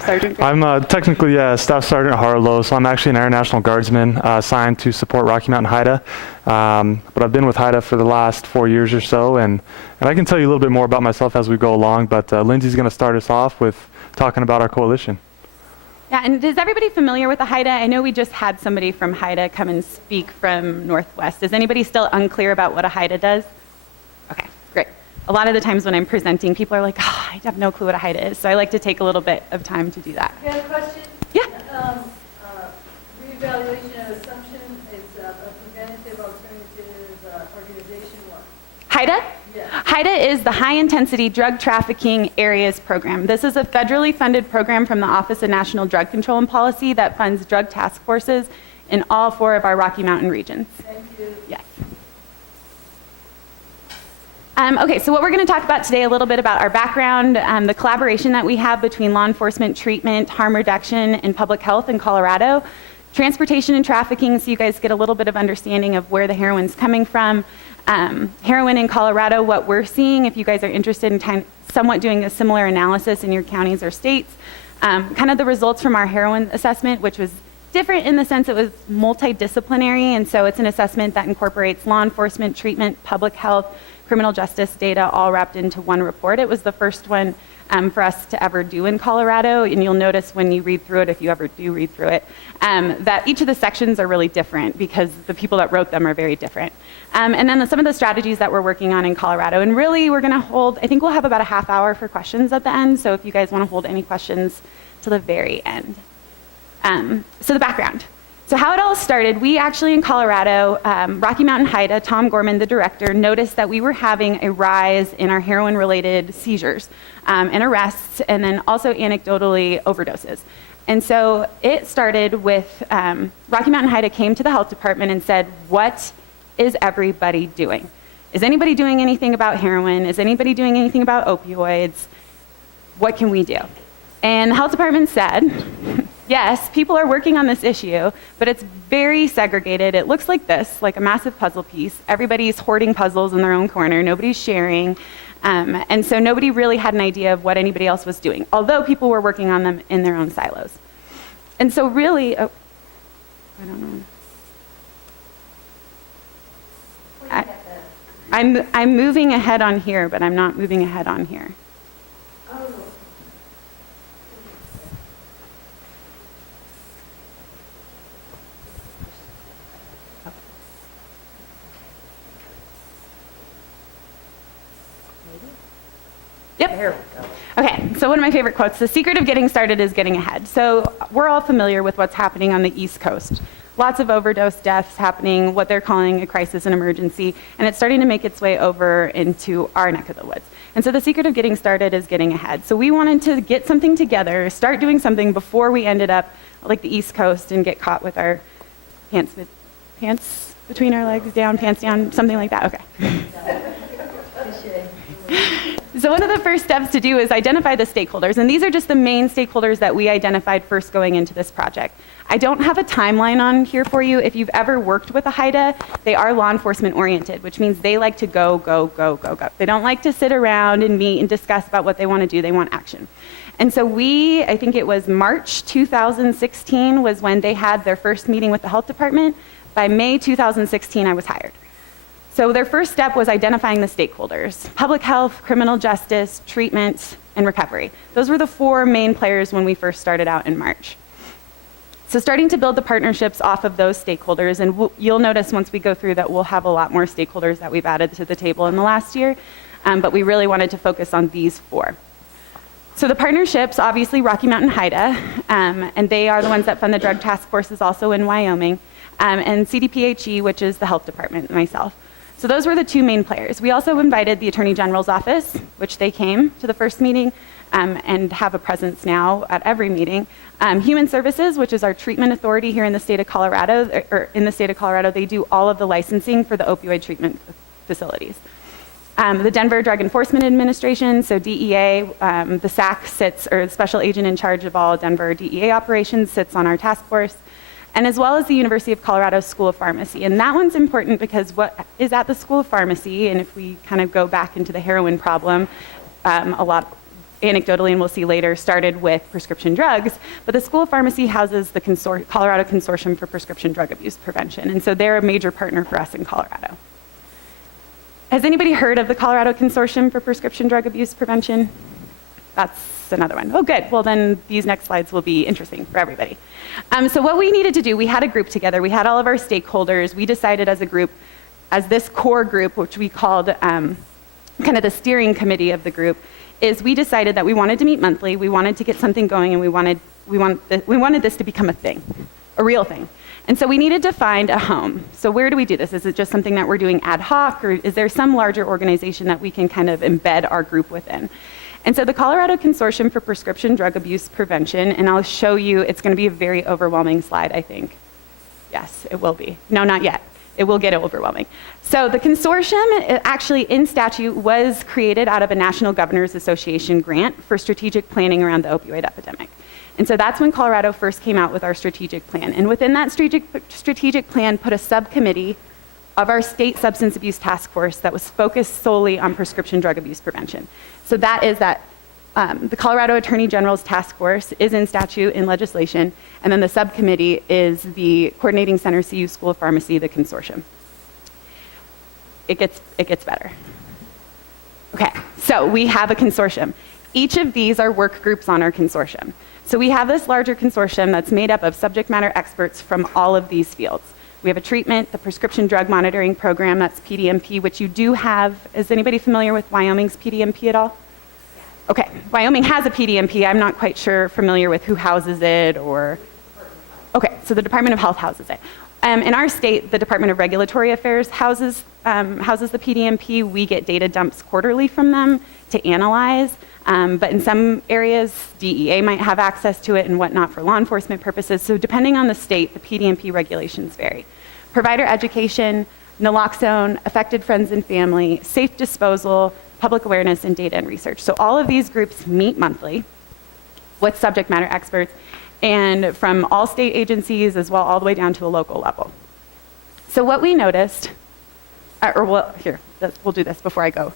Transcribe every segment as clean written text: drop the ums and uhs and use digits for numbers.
Staff Sergeant Grady? I'm technically Staff Sergeant Harlow, so I'm actually an Air National Guardsman assigned to support Rocky Mountain HIDTA. But I've been with HIDTA for the last 4 years or so, and I can tell you a little bit more about myself as we go along, but Lindsey's going to start us off with talking about our coalition. Yeah, and is everybody familiar with the HIDTA? I know we just had somebody from HIDTA come and speak from Northwest. Is anybody still unclear about what a HIDTA does? Okay, great. A lot of the times when I'm presenting, people are like, oh, I have no clue what a HIDTA is, so I like to take a little bit of time to do that. I have a question. Yeah. Reevaluation of assumption is a preventative alternative organization what? HIDTA? Yeah. HIDTA is the High Intensity Drug Trafficking Areas Program. This is a federally funded program from the Office of National Drug Control and Policy that funds drug task forces in all 4 of our Rocky Mountain regions. Thank you. Yes. Okay, so what we're going to talk about today, a little bit about our background, the collaboration that we have between law enforcement, treatment, harm reduction, and public health in Colorado, transportation and trafficking, so you guys get a little bit of understanding of where the heroin's coming from, heroin in Colorado, what we're seeing, if you guys are interested in somewhat doing a similar analysis in your counties or states, kind of the results from our heroin assessment, which was different in the sense it was multidisciplinary, and so it's an assessment that incorporates law enforcement, treatment, public health, criminal justice data all wrapped into one report. It was the first one for us to ever do in Colorado, and you'll notice when you read through it, if you ever do read through it, that each of the sections are really different because the people that wrote them are very different. And then some of the strategies that we're working on in Colorado, and really we're gonna hold, I think we'll have about a half hour for questions at the end, so if you guys wanna hold any questions to the very end. So the background. So how it all started, we actually in Colorado, Rocky Mountain HIDTA, Tom Gorman, the director, noticed that we were having a rise in our heroin-related seizures and arrests, and then also anecdotally overdoses. And so it started with, Rocky Mountain HIDTA came to the health department and said, what is everybody doing? Is anybody doing anything about heroin? Is anybody doing anything about opioids? What can we do? And the health department said, yes, people are working on this issue, but it's very segregated. It looks like this, like a massive puzzle piece. Everybody's hoarding puzzles in their own corner. Nobody's sharing. And so nobody really had an idea of what anybody else was doing, although people were working on them in their own silos. And so really, I don't know. I'm moving ahead on here, but I'm not moving ahead on here. Yep. There we go. Okay, so one of my favorite quotes, the secret of getting started is getting ahead. So we're all familiar with what's happening on the East Coast. Lots of overdose deaths happening, what they're calling a crisis and emergency, and it's starting to make its way over into our neck of the woods. And so the secret of getting started is getting ahead. So we wanted to get something together, start doing something before we ended up like the East Coast and get caught with our pants between our legs, pants down, something like that. Okay. So one of the first steps to do is identify the stakeholders, and these are just the main stakeholders that we identified first going into this project. I don't have a timeline on here for you. If you've ever worked with a HIDTA, they are law enforcement oriented, which means they like to go, go, go, go, go. They don't like to sit around and meet and discuss about what they want to do. They want action. And so I think it was March 2016 was when they had their first meeting with the health department. By May 2016, I was hired. So their first step was identifying the stakeholders: public health, criminal justice, treatment, and recovery. Those were the 4 main players when we first started out in March. So starting to build the partnerships off of those stakeholders, and you'll notice once we go through that we'll have a lot more stakeholders that we've added to the table in the last year, but we really wanted to focus on these 4. So the partnerships, obviously Rocky Mountain HIDTA, and they are the ones that fund the drug task forces also in Wyoming, and CDPHE, which is the health department, myself. So those were the 2 main players. We also invited the Attorney General's office, which they came to the first meeting and have a presence now at every meeting. Human Services, which is our treatment authority here in the state of Colorado, they do all of the licensing for the opioid treatment facilities. The Denver Drug Enforcement Administration, so DEA, the SAC sits, or the special agent in charge of all Denver DEA operations, sits on our task force, and as well as the University of Colorado School of Pharmacy. And that one's important because what is at the School of Pharmacy, and if we kind of go back into the heroin problem, anecdotally, and we'll see later, started with prescription drugs, but the School of Pharmacy houses the Colorado Consortium for Prescription Drug Abuse Prevention, and so they're a major partner for us in Colorado. Has anybody heard of the Colorado Consortium for Prescription Drug Abuse Prevention? That's another one. Oh, good. Well, then these next slides will be interesting for everybody. So what we needed to do, we had a group together. We had all of our stakeholders. We decided as a group, as this core group, which we called kind of the steering committee of the group, is we decided that we wanted to meet monthly. We wanted to get something going, and we wanted this to become a thing, a real thing. And so we needed to find a home. So where do we do this? Is it just something that we're doing ad hoc, or is there some larger organization that we can kind of embed our group within? And so the Colorado Consortium for Prescription Drug Abuse Prevention, and I'll show you, it's going to be a very overwhelming slide, I think. Yes, it will be. No, not yet. It will get overwhelming. So the consortium, actually in statute, was created out of a National Governors Association grant for strategic planning around the opioid epidemic. And so that's when Colorado first came out with our strategic plan. And within that strategic plan, put a subcommittee of our state substance abuse task force that was focused solely on prescription drug abuse prevention. So that is that the Colorado Attorney General's task force is in statute in legislation, and then the subcommittee is the Coordinating Center CU School of Pharmacy, the consortium. It gets better. Okay, so we have a consortium. Each of these are work groups on our consortium. So we have this larger consortium that's made up of subject matter experts from all of these fields. We have a treatment, the prescription drug monitoring program, that's PDMP, which you do have. Is anybody familiar with Wyoming's PDMP at all? Okay, Wyoming has a PDMP. I'm not quite familiar with who houses it or... Okay, so the Department of Health houses it. In our state, the Department of Regulatory Affairs houses the PDMP. We get data dumps quarterly from them to analyze. But in some areas, DEA might have access to it and whatnot for law enforcement purposes. So depending on the state, the PDMP regulations vary. Provider education, naloxone, affected friends and family, safe disposal, public awareness, and data and research. So all of these groups meet monthly with subject matter experts, and from all state agencies as well all the way down to a local level. So what we noticed, we'll do this before I go.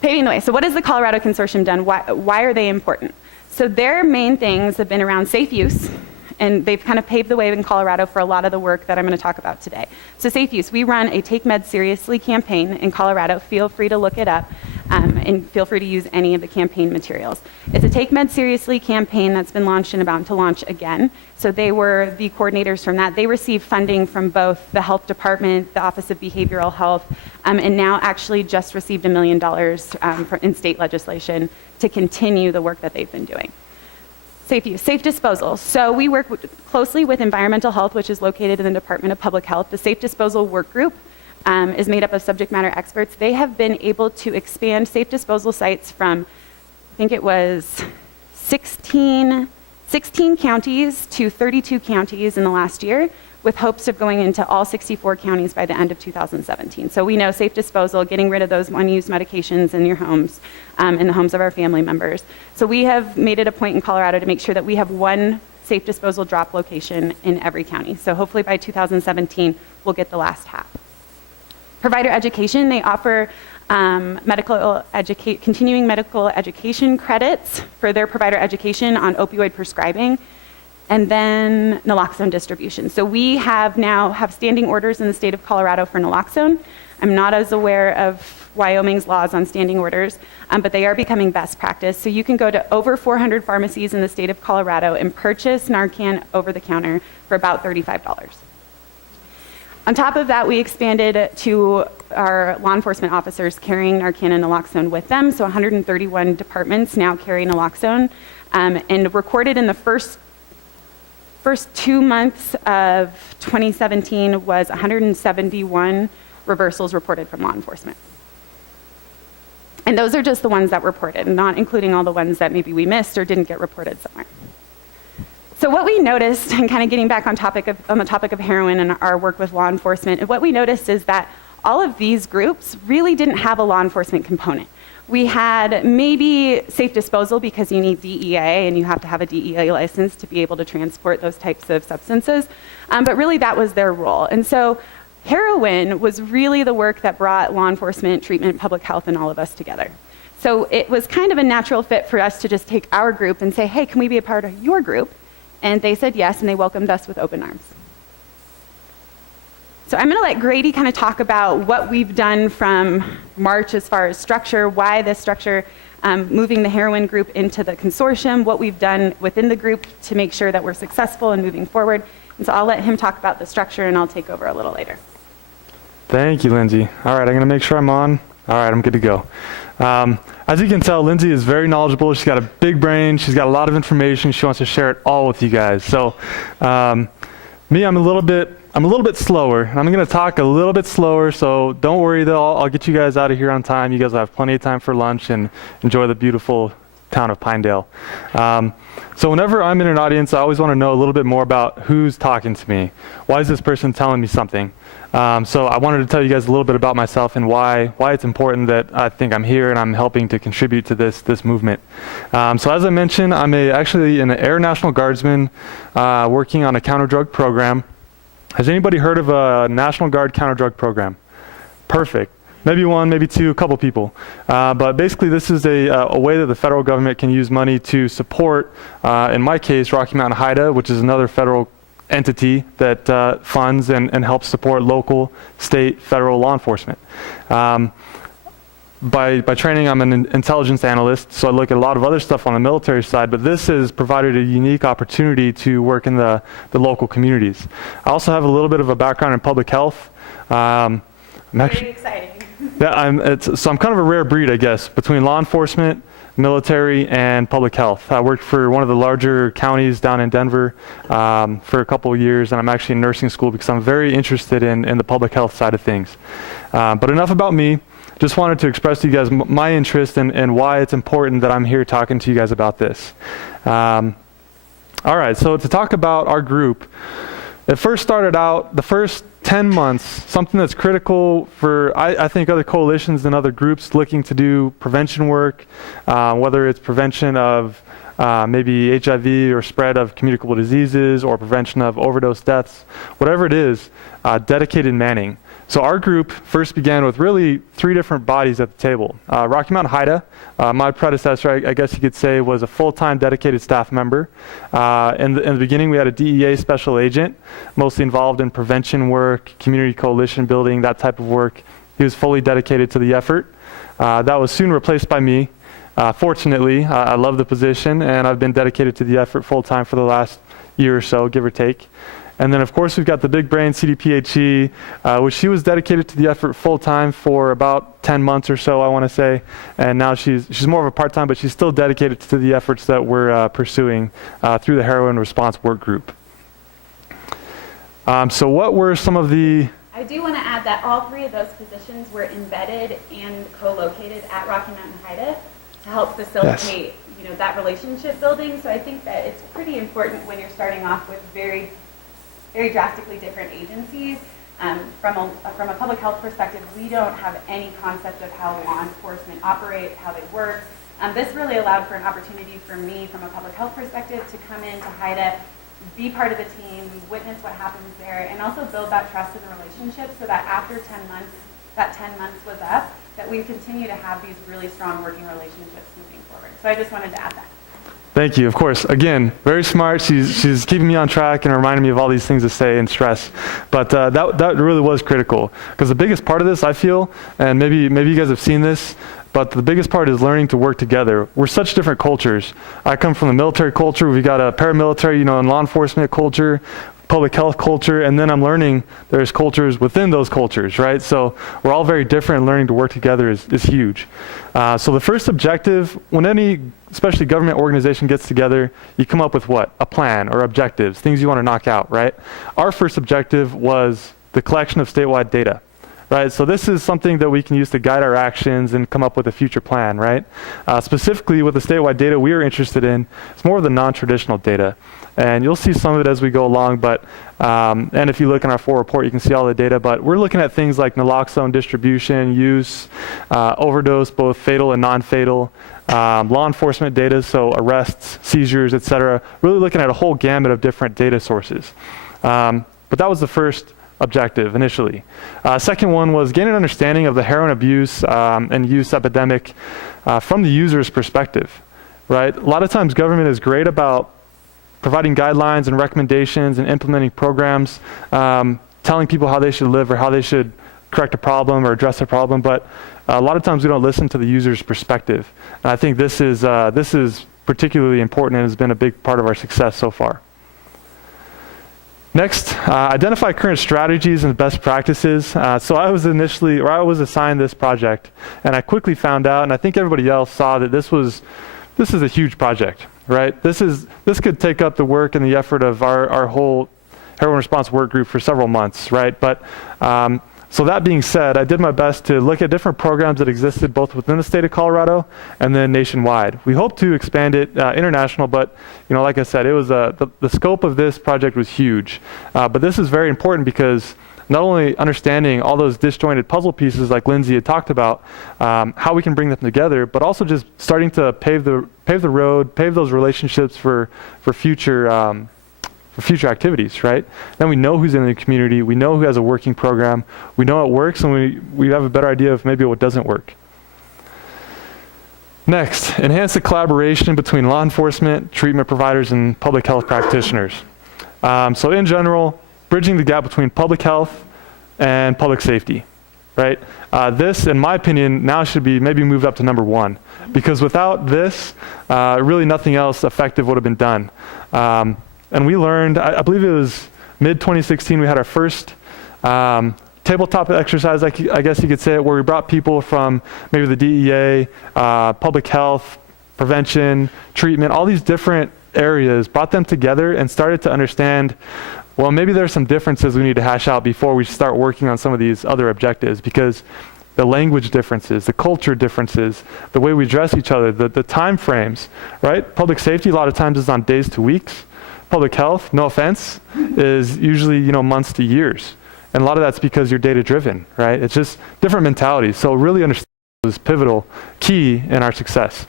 Paving the way. So what has the Colorado Consortium done? Why are they important? So their main things have been around safe use, and they've kind of paved the way in Colorado for a lot of the work that I'm going to talk about today. So safe use. We run a Take Med Seriously campaign in Colorado. Feel free to look it up, and feel free to use any of the campaign materials. It's a Take Med Seriously campaign that's been launched and about to launch again. So they were the coordinators from that. They received funding from both the health department, the Office of Behavioral Health, and now actually just received $1 million in state legislation to continue the work that they've been doing. Safe use, safe disposal. So we work closely with environmental health, which is located in the Department of Public Health. The safe disposal work group is made up of subject matter experts. They have been able to expand safe disposal sites from, I think it was 16 counties to 32 counties in the last year, with hopes of going into all 64 counties by the end of 2017. So we know safe disposal, getting rid of those unused medications in your homes, in the homes of our family members. So we have made it a point in Colorado to make sure that we have one safe disposal drop location in every county. So hopefully by 2017, we'll get the last half. Provider education, they offer continuing medical education credits for their provider education on opioid prescribing, and then naloxone distribution. So we now have standing orders in the state of Colorado for naloxone. I'm not as aware of Wyoming's laws on standing orders, but they are becoming best practice. So you can go to over 400 pharmacies in the state of Colorado and purchase Narcan over the counter for about $35. On top of that, we expanded to our law enforcement officers carrying Narcan and naloxone with them. So 131 departments now carry naloxone, and recorded in the first 2 months of 2017 was 171 reversals reported from law enforcement. And those are just the ones that were reported, not including all the ones that maybe we missed or didn't get reported somewhere. So what we noticed, and kind of getting back on the topic of heroin and our work with law enforcement, what we noticed is that all of these groups really didn't have a law enforcement component. We had maybe safe disposal because you need DEA and you have to have a DEA license to be able to transport those types of substances, but really that was their role. And so heroin was really the work that brought law enforcement, treatment, public health, and all of us together. So it was kind of a natural fit for us to just take our group and say, hey, can we be a part of your group? And they said yes, and they welcomed us with open arms. So I'm going to let Grady kind of talk about what we've done from March as far as structure, why this structure, moving the heroin group into the consortium, what we've done within the group to make sure that we're successful in moving forward. And so I'll let him talk about the structure, and I'll take over a little later. Thank you, Lindsay. All right, I'm going to make sure I'm on. All right, I'm good to go. As you can tell, Lindsay is very knowledgeable. She's got a big brain. She's got a lot of information. She wants to share it all with you guys. So me, I'm a little bit slower. I'm going to talk a little bit slower, so don't worry though. I'll get you guys out of here on time. You guys will have plenty of time for lunch and enjoy the beautiful town of Pinedale. So whenever I'm in an audience, I always want to know a little bit more about who's talking to me. Why is this person telling me something? So I wanted to tell you guys a little bit about myself and why it's important that I think I'm here and I'm helping to contribute to this movement. So as I mentioned, I'm actually an Air National Guardsman working on a counter-drug program. Has anybody heard of a National Guard counter-drug program? Perfect. Maybe one, maybe two, a couple people. But basically this is a way that the federal government can use money to support, in my case, Rocky Mountain HIDTA, which is another federal entity that funds and helps support local, state, federal law enforcement. By training, I'm an intelligence analyst, so I look at a lot of other stuff on the military side, but this has provided a unique opportunity to work in the local communities. I also have a little bit of a background in public health. I'm Very exciting. Yeah, so I'm kind of a rare breed, I guess, between law enforcement, military, and public health. I worked for one of the larger counties down in Denver for a couple of years, and I'm actually in nursing school because I'm very interested in the public health side of things. But enough about me. Just wanted to express to you guys my interest and why it's important that I'm here talking to you guys about this. All right, so to talk about our group, it first started out, the first 10 months, something that's critical for, I think, other coalitions and other groups looking to do prevention work, whether it's prevention of maybe HIV or spread of communicable diseases or prevention of overdose deaths, whatever it is, dedicated manning. So our group first began with really 3 different bodies at the table. Rocky Mountain HIDTA, my predecessor, I guess you could say, was a full-time dedicated staff member. In the beginning, we had a DEA special agent, mostly involved in prevention work, community coalition building, that type of work. He was fully dedicated to the effort. That was soon replaced by me. Fortunately, I love the position, and I've been dedicated to the effort full-time for the last year or so, give or take. And then, of course, we've got the big brain, CDPHE, which she was dedicated to the effort full-time for about 10 months or so, I want to say. And now she's more of a part-time, but she's still dedicated to the efforts that we're pursuing through the Heroin Response Work Group. So what were some of the... I do want to add that all 3 of those positions were embedded and co-located at Rocky Mountain HIDTA to help facilitate that relationship building. So I think that it's pretty important when you're starting off with very drastically different agencies. From a public health perspective, we don't have any concept of how law enforcement operate, how they work. This really allowed for an opportunity for me, from a public health perspective, to come into HIDTA, be part of the team, witness what happens there, and also build that trust in the relationship so that after 10 months, that 10 months was up, that we continue to have these really strong working relationships moving forward. So I just wanted to add that. Thank you. Of course, again, very smart. She's keeping me on track and reminding me of all these things to say and stress. But that really was critical, because the biggest part of this, I feel, and maybe you guys have seen this, but the biggest part is learning to work together. We're such different cultures. I come from the military culture. We've got a paramilitary, and law enforcement culture, public health culture, and then I'm learning there's cultures within those cultures, right? So we're all very different, and learning to work together is huge. So the first objective, when any, especially government organization, gets together, you come up with what? A plan or objectives, things you want to knock out, right? Our first objective was the collection of statewide data. Right, so this is something that we can use to guide our actions and come up with a future plan, right? Specifically with the statewide data we are interested in, it's more of the non-traditional data. And you'll see some of it as we go along, but, and if you look in our full report, you can see all the data, but we're looking at things like naloxone distribution, use, overdose, both fatal and non-fatal, law enforcement data, so arrests, seizures, et cetera, really looking at a whole gamut of different data sources. But that was the first objective initially. Second one was gain an understanding of the heroin abuse and use epidemic from the user's perspective, right? A lot of times government is great about providing guidelines and recommendations and implementing programs, telling people how they should live or how they should correct a problem or address a problem, but a lot of times we don't listen to the user's perspective. And I think this is particularly important and has been a big part of our success so far. Next, identify current strategies and best practices. So I was assigned this project, and I quickly found out, and I think everybody else saw that this is a huge project, right? This could take up the work and the effort of our whole heroin response work group for several months, right? But so that being said, I did my best to look at different programs that existed both within the state of Colorado and then nationwide. We hope to expand it international, but like I said, it was the scope of this project was huge. But this is very important because not only understanding all those disjointed puzzle pieces like Lindsey had talked about, how we can bring them together, but also just starting to pave the road, pave those relationships for future activities, right? Then we know who's in the community, we know who has a working program, we know it works, and we have a better idea of maybe what doesn't work. Next, enhance the collaboration between law enforcement, treatment providers, and public health practitioners. So in general, bridging the gap between public health and public safety, right? This, in my opinion, now should be maybe moved up to number 1, because without this, really nothing else effective would have been done. And we learned, I believe it was mid-2016, we had our first tabletop exercise, I guess you could say it, where we brought people from maybe the DEA, public health, prevention, treatment, all these different areas, brought them together and started to understand, well, maybe there's some differences we need to hash out before we start working on some of these other objectives, because the language differences, the culture differences, the way we address each other, the time frames, right? Public safety a lot of times is on days to weeks. Public health, no offense, is usually months to years. And a lot of that's because you're data driven, right? It's just different mentalities. So really understanding is pivotal, key in our success.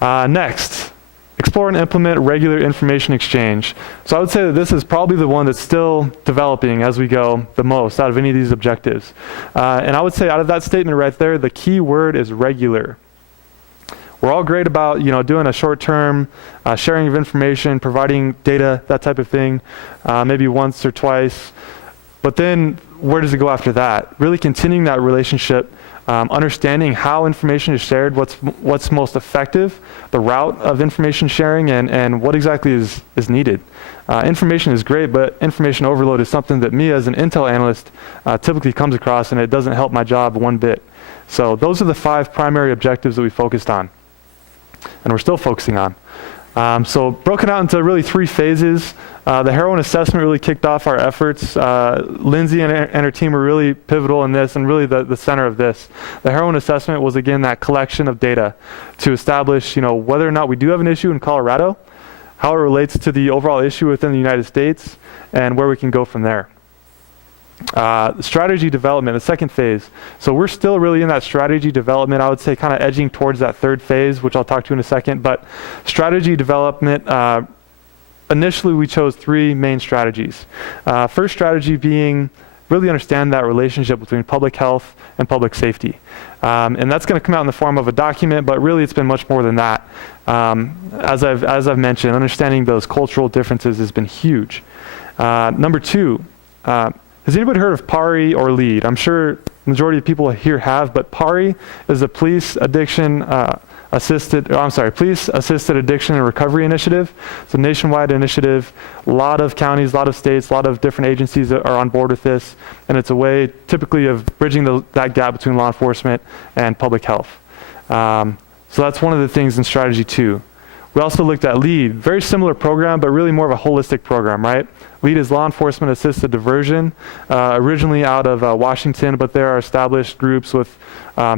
Next, explore and implement regular information exchange. So I would say that this is probably the one that's still developing as we go the most out of any of these objectives. And I would say out of that statement right there, the key word is regular. We're all great about doing a short-term sharing of information, providing data, that type of thing, maybe once or twice. But then where does it go after that? Really continuing that relationship, understanding how information is shared, what's most effective, the route of information sharing, and what exactly is needed. Information is great, but information overload is something that me as an Intel analyst typically comes across, and it doesn't help my job one bit. So those are the 5 primary objectives that we focused on, and we're still focusing on. So broken out into really 3 phases. The heroin assessment really kicked off our efforts. Lindsey and her team were really pivotal in this and really the center of this. The heroin assessment was, again, that collection of data to establish whether or not we do have an issue in Colorado, how it relates to the overall issue within the United States, and where we can go from there. Strategy development, the second phase. So we're still really in that strategy development, I would say kind of edging towards that 3rd phase, which I'll talk to in a second. But strategy development, initially we chose 3 main strategies. First strategy being really understand that relationship between public health and public safety. And that's going to come out in the form of a document, but really it's been much more than that. As I've mentioned, understanding those cultural differences has been huge. Number 2, has anybody heard of PARI or LEAD? I'm sure the majority of people here have, but PARI is a Police Assisted Addiction and Recovery Initiative. It's a nationwide initiative. A lot of counties, a lot of states, a lot of different agencies are on board with this, and it's a way typically of bridging that gap between law enforcement and public health. So that's one of the things in strategy 2. We also looked at LEAD, very similar program, but really more of a holistic program, right? LEAD is Law Enforcement Assisted Diversion, originally out of Washington, but there are established groups with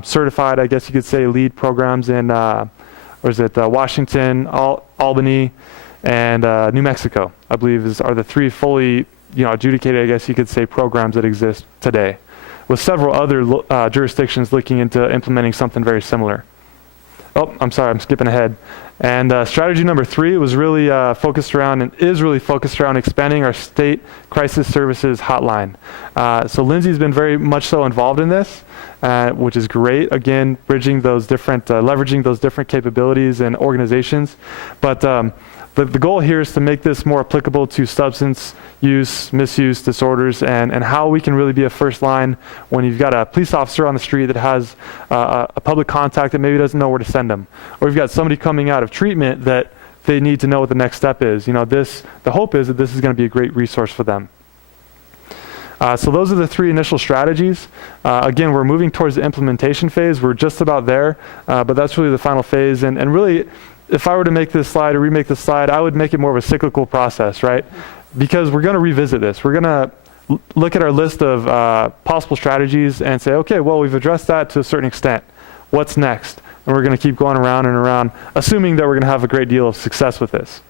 certified, I guess you could say, LEAD programs in, Washington, Albany, and New Mexico, I believe are the 3 fully, adjudicated, I guess you could say, programs that exist today, with several other jurisdictions looking into implementing something very similar. Oh, I'm sorry, I'm skipping ahead. And strategy number 3 was really focused around and is really focused around expanding our state crisis services hotline. So Lindsey's been very much so involved in this, which is great. Again, bridging those different, leveraging those different capabilities and organizations. But the goal here is to make this more applicable to substance use, misuse disorders, and how we can really be a first line when you've got a police officer on the street that has a public contact that maybe doesn't know where to send them. Or you've got somebody coming out of treatment that they need to know what the next step is. You know, the hope is that this is going to be a great resource for them. So those are the 3 initial strategies. Again, we're moving towards the implementation phase. We're just about there, but that's really the final phase. And really, if I were to make this slide or remake this slide, I would make it more of a cyclical process, right? Because we're going to revisit this. We're going to look at our list of possible strategies and say, okay, well, we've addressed that to a certain extent. What's next? And we're going to keep going around and around, assuming that we're going to have a great deal of success with this.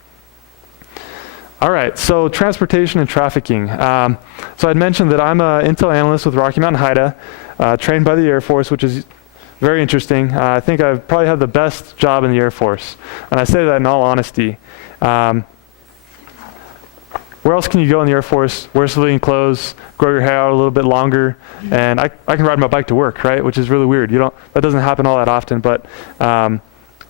All right, so transportation and trafficking. So I'd mentioned that I'm an intel analyst with Rocky Mountain HIDTA, trained by the Air Force, which is very interesting. I think I've probably had the best job in the Air Force. And I say that in all honesty. Where else can you go in the Air Force? Wear civilian clothes, grow your hair out a little bit longer, and I can ride my bike to work, right? Which is really weird. That doesn't happen all that often, but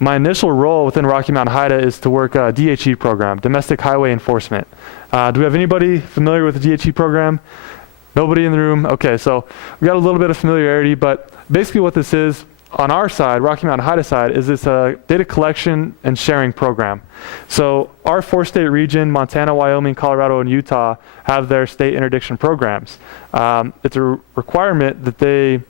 my initial role within Rocky Mountain HIDTA is to work a DHE program, Domestic Highway Enforcement. Do we have anybody familiar with the DHE program? Nobody in the room? Okay, so we got a little bit of familiarity, but basically what this is, on our side, Rocky Mountain HIDTA side, is it's a data collection and sharing program. So our 4-state region, Montana, Wyoming, Colorado, and Utah, have their state interdiction programs. It's a requirement that they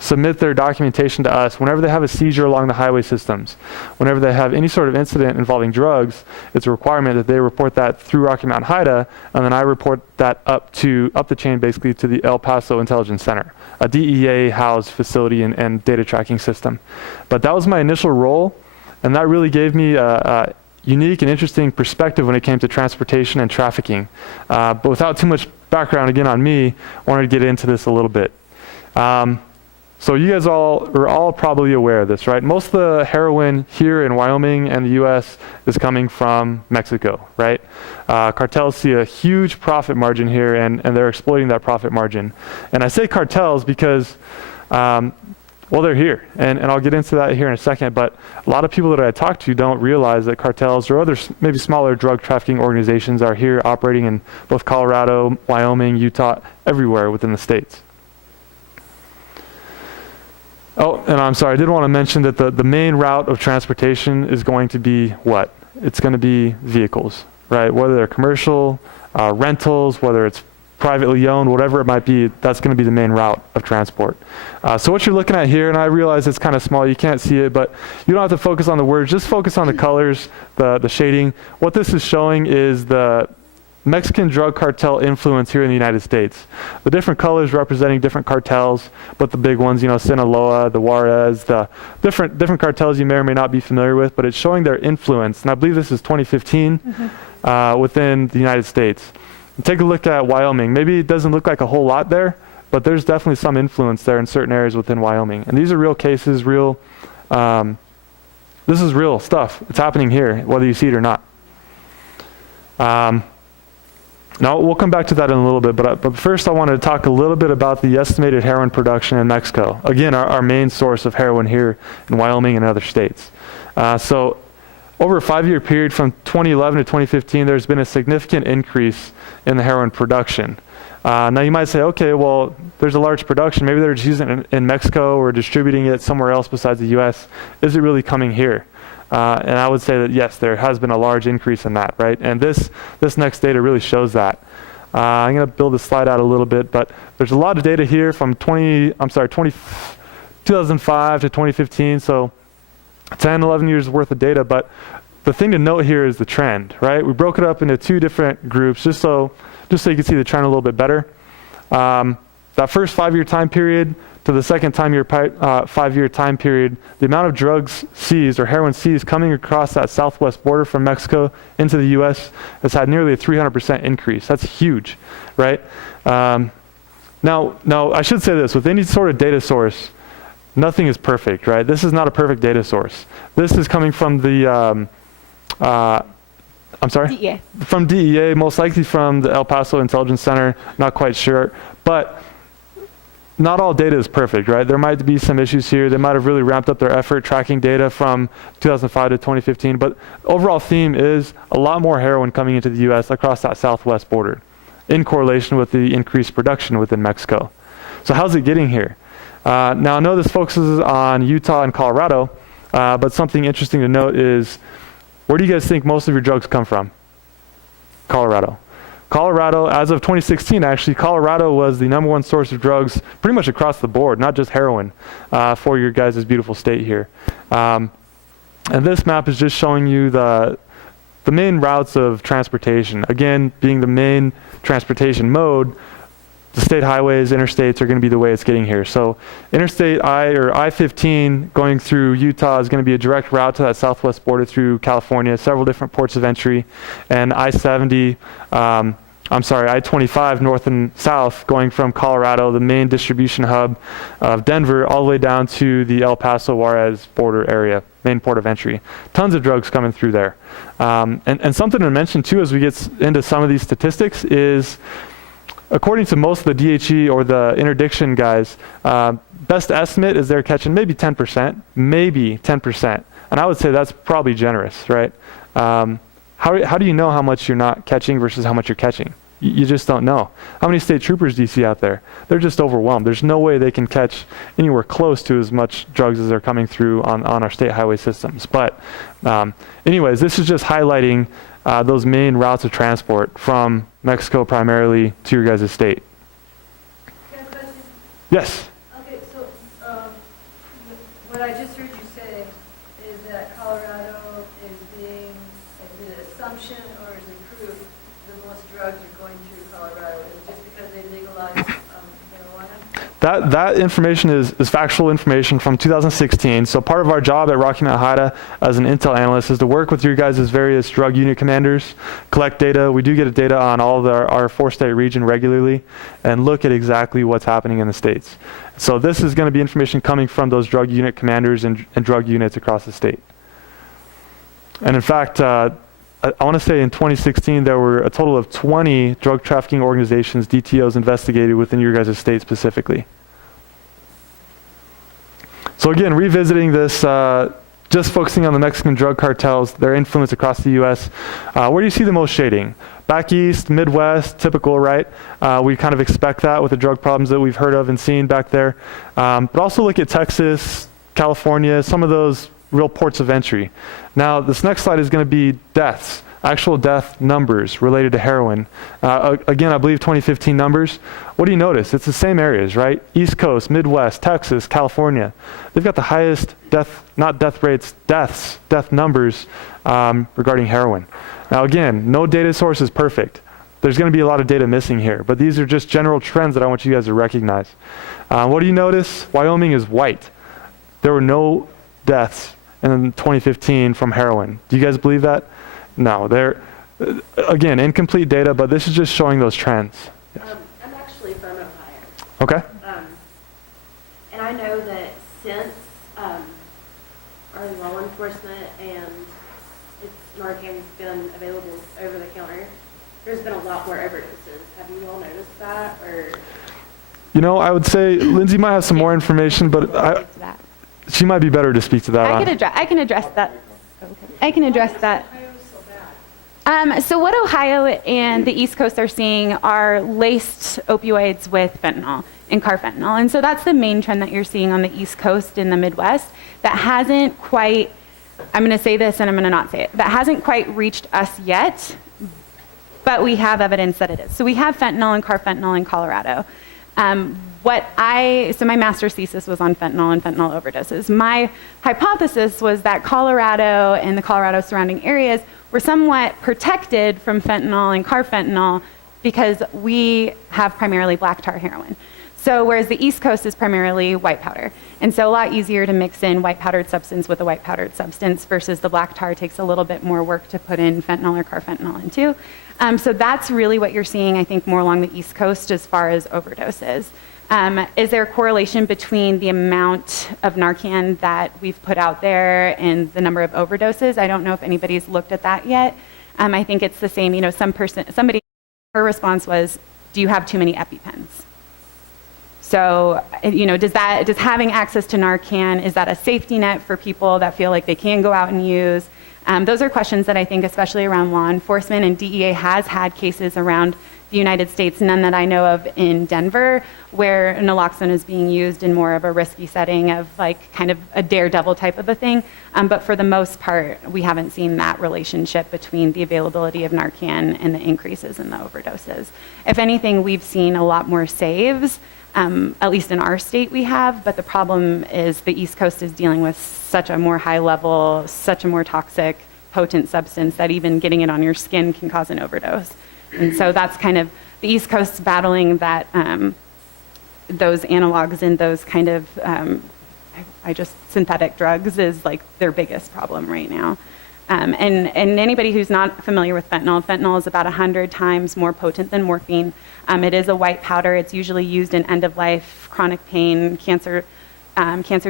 submit their documentation to us whenever they have a seizure along the highway systems. Whenever they have any sort of incident involving drugs, it's a requirement that they report that through Rocky Mountain HIDTA, and then I report that up the chain basically to the El Paso Intelligence Center, a DEA housed facility and data tracking system. But that was my initial role, and that really gave me a unique and interesting perspective when it came to transportation and trafficking. But without too much background again on me, I wanted to get into this a little bit. So you guys are all probably aware of this, right? Most of the heroin here in Wyoming and the US is coming from Mexico, right? Cartels see a huge profit margin here, and they're exploiting that profit margin. And I say cartels because, well, they're here, and I'll get into that here in a second, but a lot of people that I talk to don't realize that cartels or other maybe smaller drug trafficking organizations are here operating in both Colorado, Wyoming, Utah, everywhere within the states. Oh, and I'm sorry, I did want to mention that the main route of transportation is going to be what? It's going to be vehicles, right? Whether they're commercial, rentals, whether it's privately owned, whatever it might be, that's going to be the main route of transport. So what you're looking at here, and I realize it's kind of small, you can't see it, but you don't have to focus on the words, just focus on the colors, the shading. What this is showing is the Mexican drug cartel influence here in the United States. The different colors representing different cartels, but the big ones, Sinaloa, the Juarez, the different cartels you may or may not be familiar with, but it's showing their influence. And I believe this is 2015 within the United States. And take a look at Wyoming. Maybe it doesn't look like a whole lot there, but there's definitely some influence there in certain areas within Wyoming. And these are real cases, this is real stuff. It's happening here, whether you see it or not. Now, we'll come back to that in a little bit, but first I wanted to talk a little bit about the estimated heroin production in Mexico. Again, our main source of heroin here in Wyoming and other states. So over a 5-year period from 2011 to 2015, there's been a significant increase in the heroin production. Now you might say, okay, well, there's a large production. Maybe they're just using it in Mexico or distributing it somewhere else besides the US. Is it really coming here? And I would say that yes, there has been a large increase in that, right? And this next data really shows that. I'm going to build the slide out a little bit, but there's a lot of data here from 2005 to 2015, so 10, 11 years worth of data. But the thing to note here is the trend, right? We broke it up into 2 different groups just so you can see the trend a little bit better. That first 5-year time period to the second 5-year time period, the amount of drugs seized or heroin seized coming across that southwest border from Mexico into the U.S. has had nearly a 300% increase. That's huge, right? Now, I should say this, with any sort of data source, nothing is perfect, right? This is not a perfect data source. This is coming from the, I'm sorry? DEA. From DEA, most likely from the El Paso Intelligence Center, not quite sure. But not all data is perfect, right? There might be some issues here. They might have really ramped up their effort tracking data from 2005 to 2015. But overall theme is a lot more heroin coming into the U.S. across that southwest border in correlation with the increased production within Mexico. So how's it getting here? Now, I know this focuses on Utah and Colorado, but something interesting to note is, where do you guys think most of your drugs come from? Colorado. Colorado, as of 2016, actually, Colorado was the #1 source of drugs pretty much across the board, not just heroin, for your guys' beautiful state here. And this map is just showing you the main routes of transportation. Again, being the main transportation mode, the state highways, interstates are going to be the way it's getting here. So Interstate I-15 going through Utah is going to be a direct route to that southwest border through California, several different ports of entry, and I-25 north and south going from Colorado, the main distribution hub of Denver, all the way down to the El Paso Juarez border area, main port of entry. Tons of drugs coming through there. And something to mention too as we get into some of these statistics is, according to most of the DHE or the interdiction guys, best estimate is they're catching maybe 10%, and I would say that's probably generous, right? How do you know how much you're not catching versus how much you're catching? You just don't know. How many state troopers do you see out there? They're just overwhelmed. There's no way they can catch anywhere close to as much drugs as are coming through on our state highway systems. But anyways, this is just highlighting those main routes of transport from Mexico primarily to your guys' state. Can I have a question? Yes. Okay, so what I just heard you say is that Colorado is being, is it assumption or is it proof that most drugs are going through Colorado? Is it just because they legalized marijuana? That information is factual information from 2016. So part of our job at RMHIDTA as an intel analyst is to work with your guys' various drug unit commanders, collect data. We do get data on all of our 4-state region regularly and look at exactly what's happening in the states. So this is going to be information coming from those drug unit commanders and drug units across the state. And in fact, I want to say in 2016, there were a total of 20 drug trafficking organizations, DTOs, investigated within your guys' state specifically. So again, revisiting this, just focusing on the Mexican drug cartels, their influence across the U.S., where do you see the most shading? Back east, Midwest, typical, right? We kind of expect that with the drug problems that we've heard of and seen back there. But also look at Texas, California, some of those real ports of entry. Now, this next slide is going to be deaths, actual death numbers related to heroin. Again, I believe 2015 numbers. What do you notice? It's the same areas, right? East Coast, Midwest, Texas, California. They've got the highest death numbers regarding heroin. Now, again, no data source is perfect. There's going to be a lot of data missing here, but these are just general trends that I want you guys to recognize. What do you notice? Wyoming is white. There were no deaths in 2015 from heroin. Do you guys believe that? No, they're, again, incomplete data, but this is just showing those trends. Yes. I'm actually from Ohio. Okay. And I know that since our law enforcement and Narcan's been available over the counter, there's been a lot more overdoses. Have you all noticed that? Or You know, I would say Lindsey might have some more information, but she might be better to speak to that. I can address that. I can address that. So what Ohio and the East Coast are seeing are laced opioids with fentanyl and carfentanil. And so that's the main trend that you're seeing on the East Coast in the Midwest that hasn't quite, I'm going to say this and I'm going to not say it, that hasn't quite reached us yet, but we have evidence that it is. So we have fentanyl and carfentanil in Colorado. So my master's thesis was on fentanyl and fentanyl overdoses. My hypothesis was that Colorado and the Colorado surrounding areas were somewhat protected from fentanyl and carfentanil because we have primarily black tar heroin. So whereas the East Coast is primarily white powder. And so a lot easier to mix in white powdered substance with a white powdered substance versus the black tar takes a little bit more work to put in fentanyl or carfentanil into. So that's really what you're seeing, I think, more along the East Coast as far as overdoses. Is there a correlation between the amount of Narcan that we've put out there and the number of overdoses? I don't know if anybody's looked at that yet. I think it's the same, somebody, her response was, do you have too many EpiPens? So, does having access to Narcan, is that a safety net for people that feel like they can go out and use? Those are questions that I think, especially around law enforcement, and DEA has had cases around the United States, none that I know of in Denver, where naloxone is being used in more of a risky setting of like kind of a daredevil type of a thing. But for the most part, we haven't seen that relationship between the availability of Narcan and the increases in the overdoses. If anything, we've seen a lot more saves, at least in our state we have, but the problem is the East Coast is dealing with such a more high level, such a more toxic, potent substance that even getting it on your skin can cause an overdose. And so that's kind of the East Coast battling that, those analogs and those kind of, synthetic drugs is like their biggest problem right now. And anybody who's not familiar with fentanyl is about 100 times more potent than morphine. It is a white powder. It's usually used in end-of-life chronic pain, cancer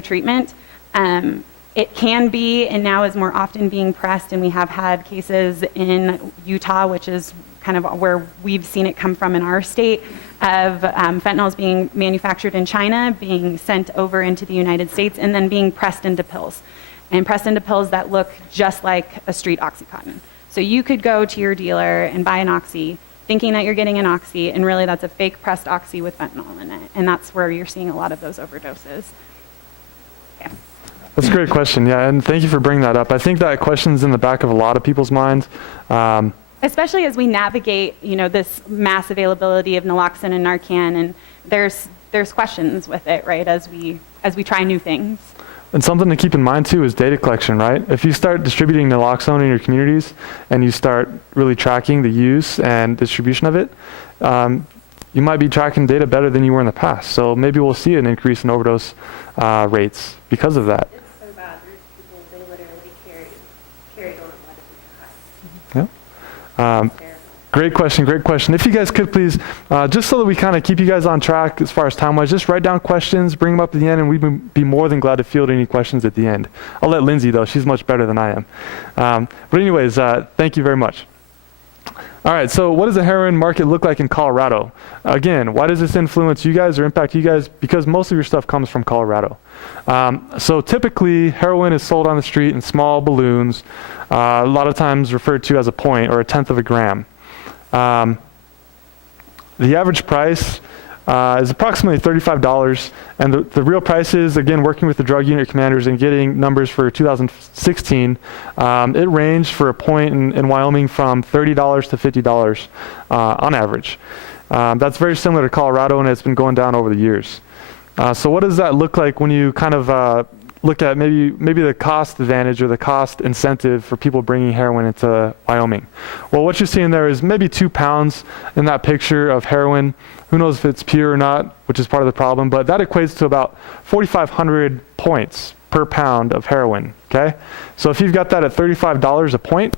treatment. It can be, and now is more often being pressed, and we have had cases in Utah, which is kind of where we've seen it come from in our state, of fentanyls being manufactured in China, being sent over into the United States, and then being pressed into pills. And pressed into pills that look just like a street Oxycontin. So you could go to your dealer and buy an Oxy, thinking that you're getting an Oxy, and really that's a fake pressed Oxy with fentanyl in it. And that's where you're seeing a lot of those overdoses. Yeah. That's a great question, yeah, and thank you for bringing that up. I think that question's in the back of a lot of people's minds. Especially as we navigate, this mass availability of naloxone and Narcan, and there's questions with it, right, as we try new things. And something to keep in mind too is data collection, right? If you start distributing naloxone in your communities and you start really tracking the use and distribution of it, you might be tracking data better than you were in the past. So maybe we'll see an increase in overdose rates because of that. It's so bad. There's people, they literally carried on at Yeah. Great question. If you guys could please, just so that we kind of keep you guys on track as far as time-wise, just write down questions, bring them up at the end, and we'd be more than glad to field any questions at the end. I'll let Lindsay, though. She's much better than I am. But anyways, thank you very much. All right, so what does the heroin market look like in Colorado? Again, why does this influence you guys or impact you guys? Because most of your stuff comes from Colorado. So typically, heroin is sold on the street in small balloons, a lot of times referred to as a point or 1/10 of a gram. The average price is approximately $35, and the real prices, again, working with the drug unit commanders and getting numbers for 2016, it ranged for a point in Wyoming from $30 to $50 on average. That's very similar to Colorado, and it's been going down over the years. So what does that look like when you kind of look at maybe the cost advantage or the cost incentive for people bringing heroin into Wyoming? Well, what you're seeing there is maybe 2 pounds in that picture of heroin. Who knows if it's pure or not, which is part of the problem, but that equates to about 4,500 points per pound of heroin, okay? So if you've got that at $35 a point,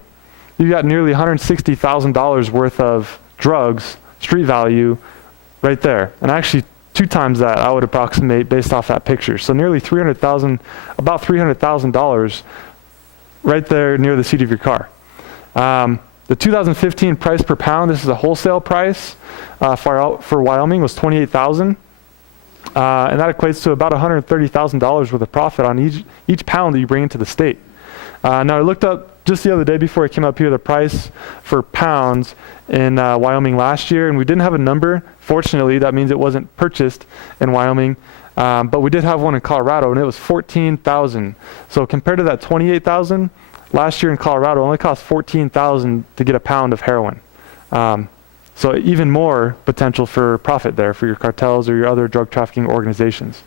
you've got nearly $160,000 worth of drugs, street value, right there. And actually, 2 times that I would approximate based off that picture. So nearly about $300,000 right there near the seat of your car. The 2015 price per pound, this is a wholesale price for Wyoming, was $28,000. And that equates to about $130,000 worth of profit on each pound that you bring into the state. Now I looked up just the other day before I came up here the price for pounds in Wyoming last year, and we didn't have a number. Fortunately, that means it wasn't purchased in Wyoming, but we did have one in Colorado, and it was $14,000. So compared to that $28,000 last year in Colorado, it only cost $14,000 to get a pound of heroin. So even more potential for profit there for your cartels or your other drug trafficking organizations.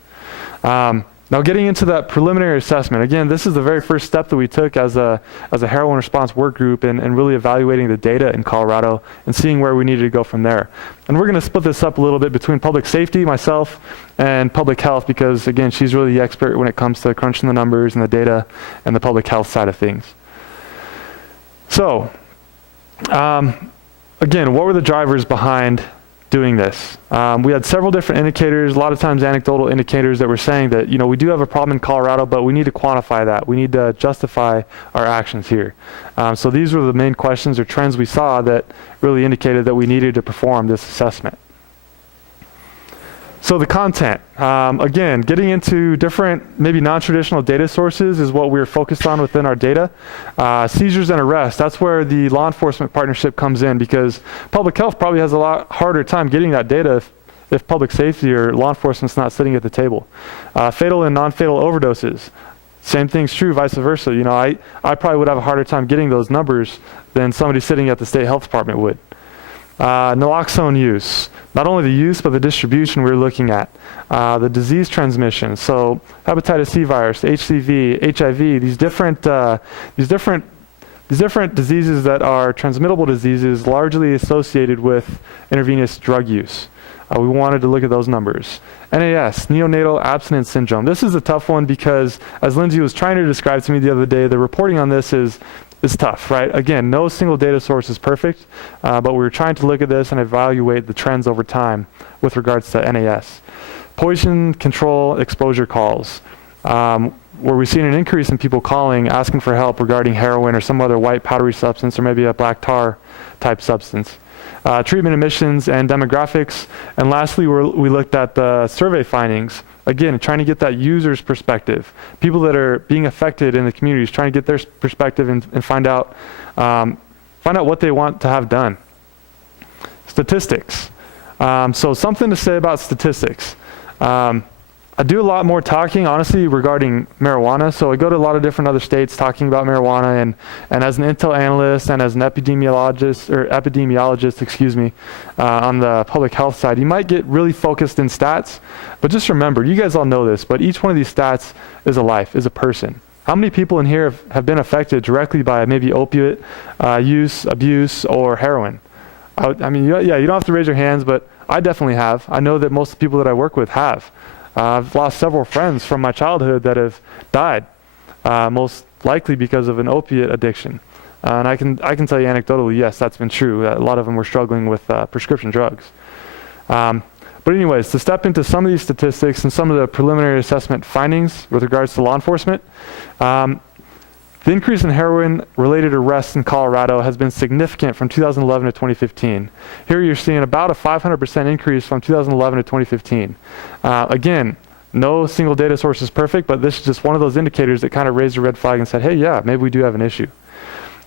Now getting into that preliminary assessment, again, this is the very first step that we took as a heroin response work group and really evaluating the data in Colorado and seeing where we needed to go from there. And we're going to split this up a little bit between public safety, myself, and public health because, again, she's really the expert when it comes to crunching the numbers and the data and the public health side of things. So, again, what were the drivers behind doing this. We had several different indicators, a lot of times anecdotal indicators that were saying that, we do have a problem in Colorado, but we need to quantify that. We need to justify our actions here. So these were the main questions or trends we saw that really indicated that we needed to perform this assessment. So the content, again, getting into different, maybe non-traditional data sources is what we're focused on within our data. Seizures and arrests, that's where the law enforcement partnership comes in, because public health probably has a lot harder time getting that data if public safety or law enforcement's not sitting at the table. Fatal and non-fatal overdoses, same thing's true, vice versa. I probably would have a harder time getting those numbers than somebody sitting at the state health department would. Naloxone use, not only the use but the distribution we're looking at. The disease transmission, so hepatitis C virus, HCV, HIV, these different diseases that are transmittable diseases largely associated with intravenous drug use. We wanted to look at those numbers. NAS, neonatal abstinence syndrome. This is a tough one because, as Lindsey was trying to describe to me the other day, the reporting on this is tough, right? Again, no single data source is perfect, but we're trying to look at this and evaluate the trends over time with regards to NAS. Poison control exposure calls, where we've seen an increase in people calling, asking for help regarding heroin or some other white powdery substance or maybe a black tar type substance. Treatment admissions and demographics. And lastly, we looked at the survey findings. Again, trying to get that user's perspective. People that are being affected in the communities, trying to get their perspective and find out what they want to have done. Statistics. So something to say about statistics. I do a lot more talking, honestly, regarding marijuana. So I go to a lot of different other states talking about marijuana, and as an intel analyst and as an epidemiologist, on the public health side, you might get really focused in stats, but just remember, you guys all know this, but each one of these stats is a life, is a person. How many people in here have been affected directly by maybe opiate use, abuse, or heroin? You don't have to raise your hands, but I definitely have. I know that most of the people that I work with have. I've lost several friends from my childhood that have died, most likely because of an opiate addiction. And I can tell you anecdotally, yes, that's been true. A lot of them were struggling with prescription drugs. But anyways, to step into some of these statistics and some of the preliminary assessment findings with regards to law enforcement, the increase in heroin-related arrests in Colorado has been significant from 2011 to 2015. Here you're seeing about a 500% increase from 2011 to 2015. Again, no single data source is perfect, but this is just one of those indicators that kind of raised a red flag and said, hey, yeah, maybe we do have an issue.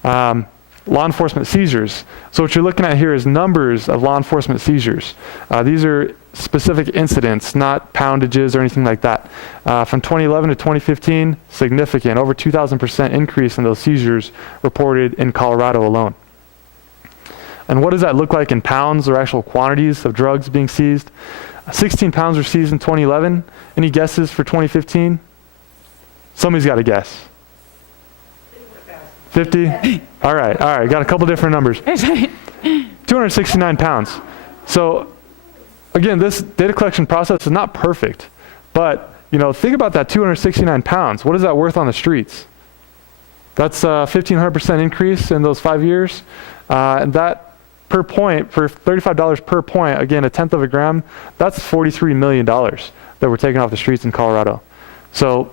Law enforcement seizures. So what you're looking at here is numbers of law enforcement seizures. These are specific incidents, not poundages or anything like that. From 2011 to 2015, significant, over 2,000% increase in those seizures reported in Colorado alone. And what does that look like in pounds or actual quantities of drugs being seized? 16 pounds were seized in 2011. Any guesses for 2015? Somebody's got to guess. 50? All right. Got a couple different numbers. 269 pounds. So again, this data collection process is not perfect, but think about that 269 pounds. What is that worth on the streets? That's a 1,500% increase in those 5 years. And that per point, for $35 per point, again, a tenth of a gram, that's $43 million that were taken off the streets in Colorado. So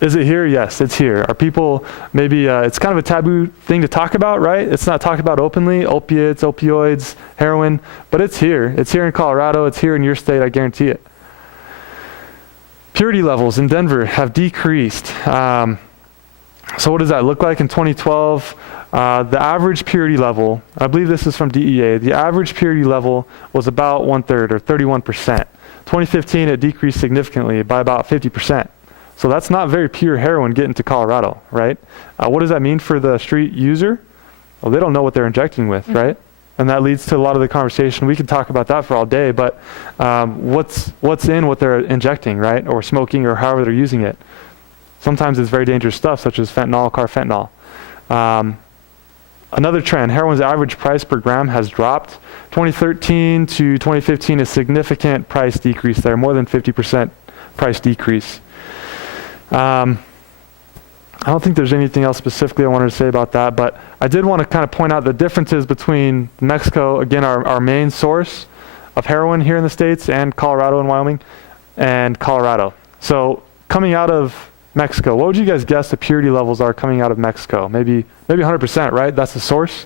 is it here? Yes, it's here. Are people, maybe it's kind of a taboo thing to talk about, right? It's not talked about openly, opiates, opioids, heroin, but it's here. It's here in Colorado. It's here in your state, I guarantee it. Purity levels in Denver have decreased. So what does that look like in 2012? The average purity level, I believe this is from DEA, the average purity level was about 1/3 or 31%. 2015, it decreased significantly by about 50%. So that's not very pure heroin getting to Colorado, right? What does that mean for the street user? Well, they don't know what they're injecting with, right? And that leads to a lot of the conversation. We could talk about that for all day, but what's in what they're injecting, right? Or smoking, or however they're using it. Sometimes it's very dangerous stuff, such as fentanyl, carfentanil. Another trend, heroin's average price per gram has dropped. 2013 to 2015, a significant price decrease there, more than 50% price decrease. I don't think there's anything else specifically I wanted to say about that, but I did want to kind of point out the differences between Mexico, again, our main source of heroin here in the States, and Colorado and Wyoming, and Colorado. So coming out of Mexico, what would you guys guess the purity levels are coming out of Mexico? Maybe 100%, right? That's the source.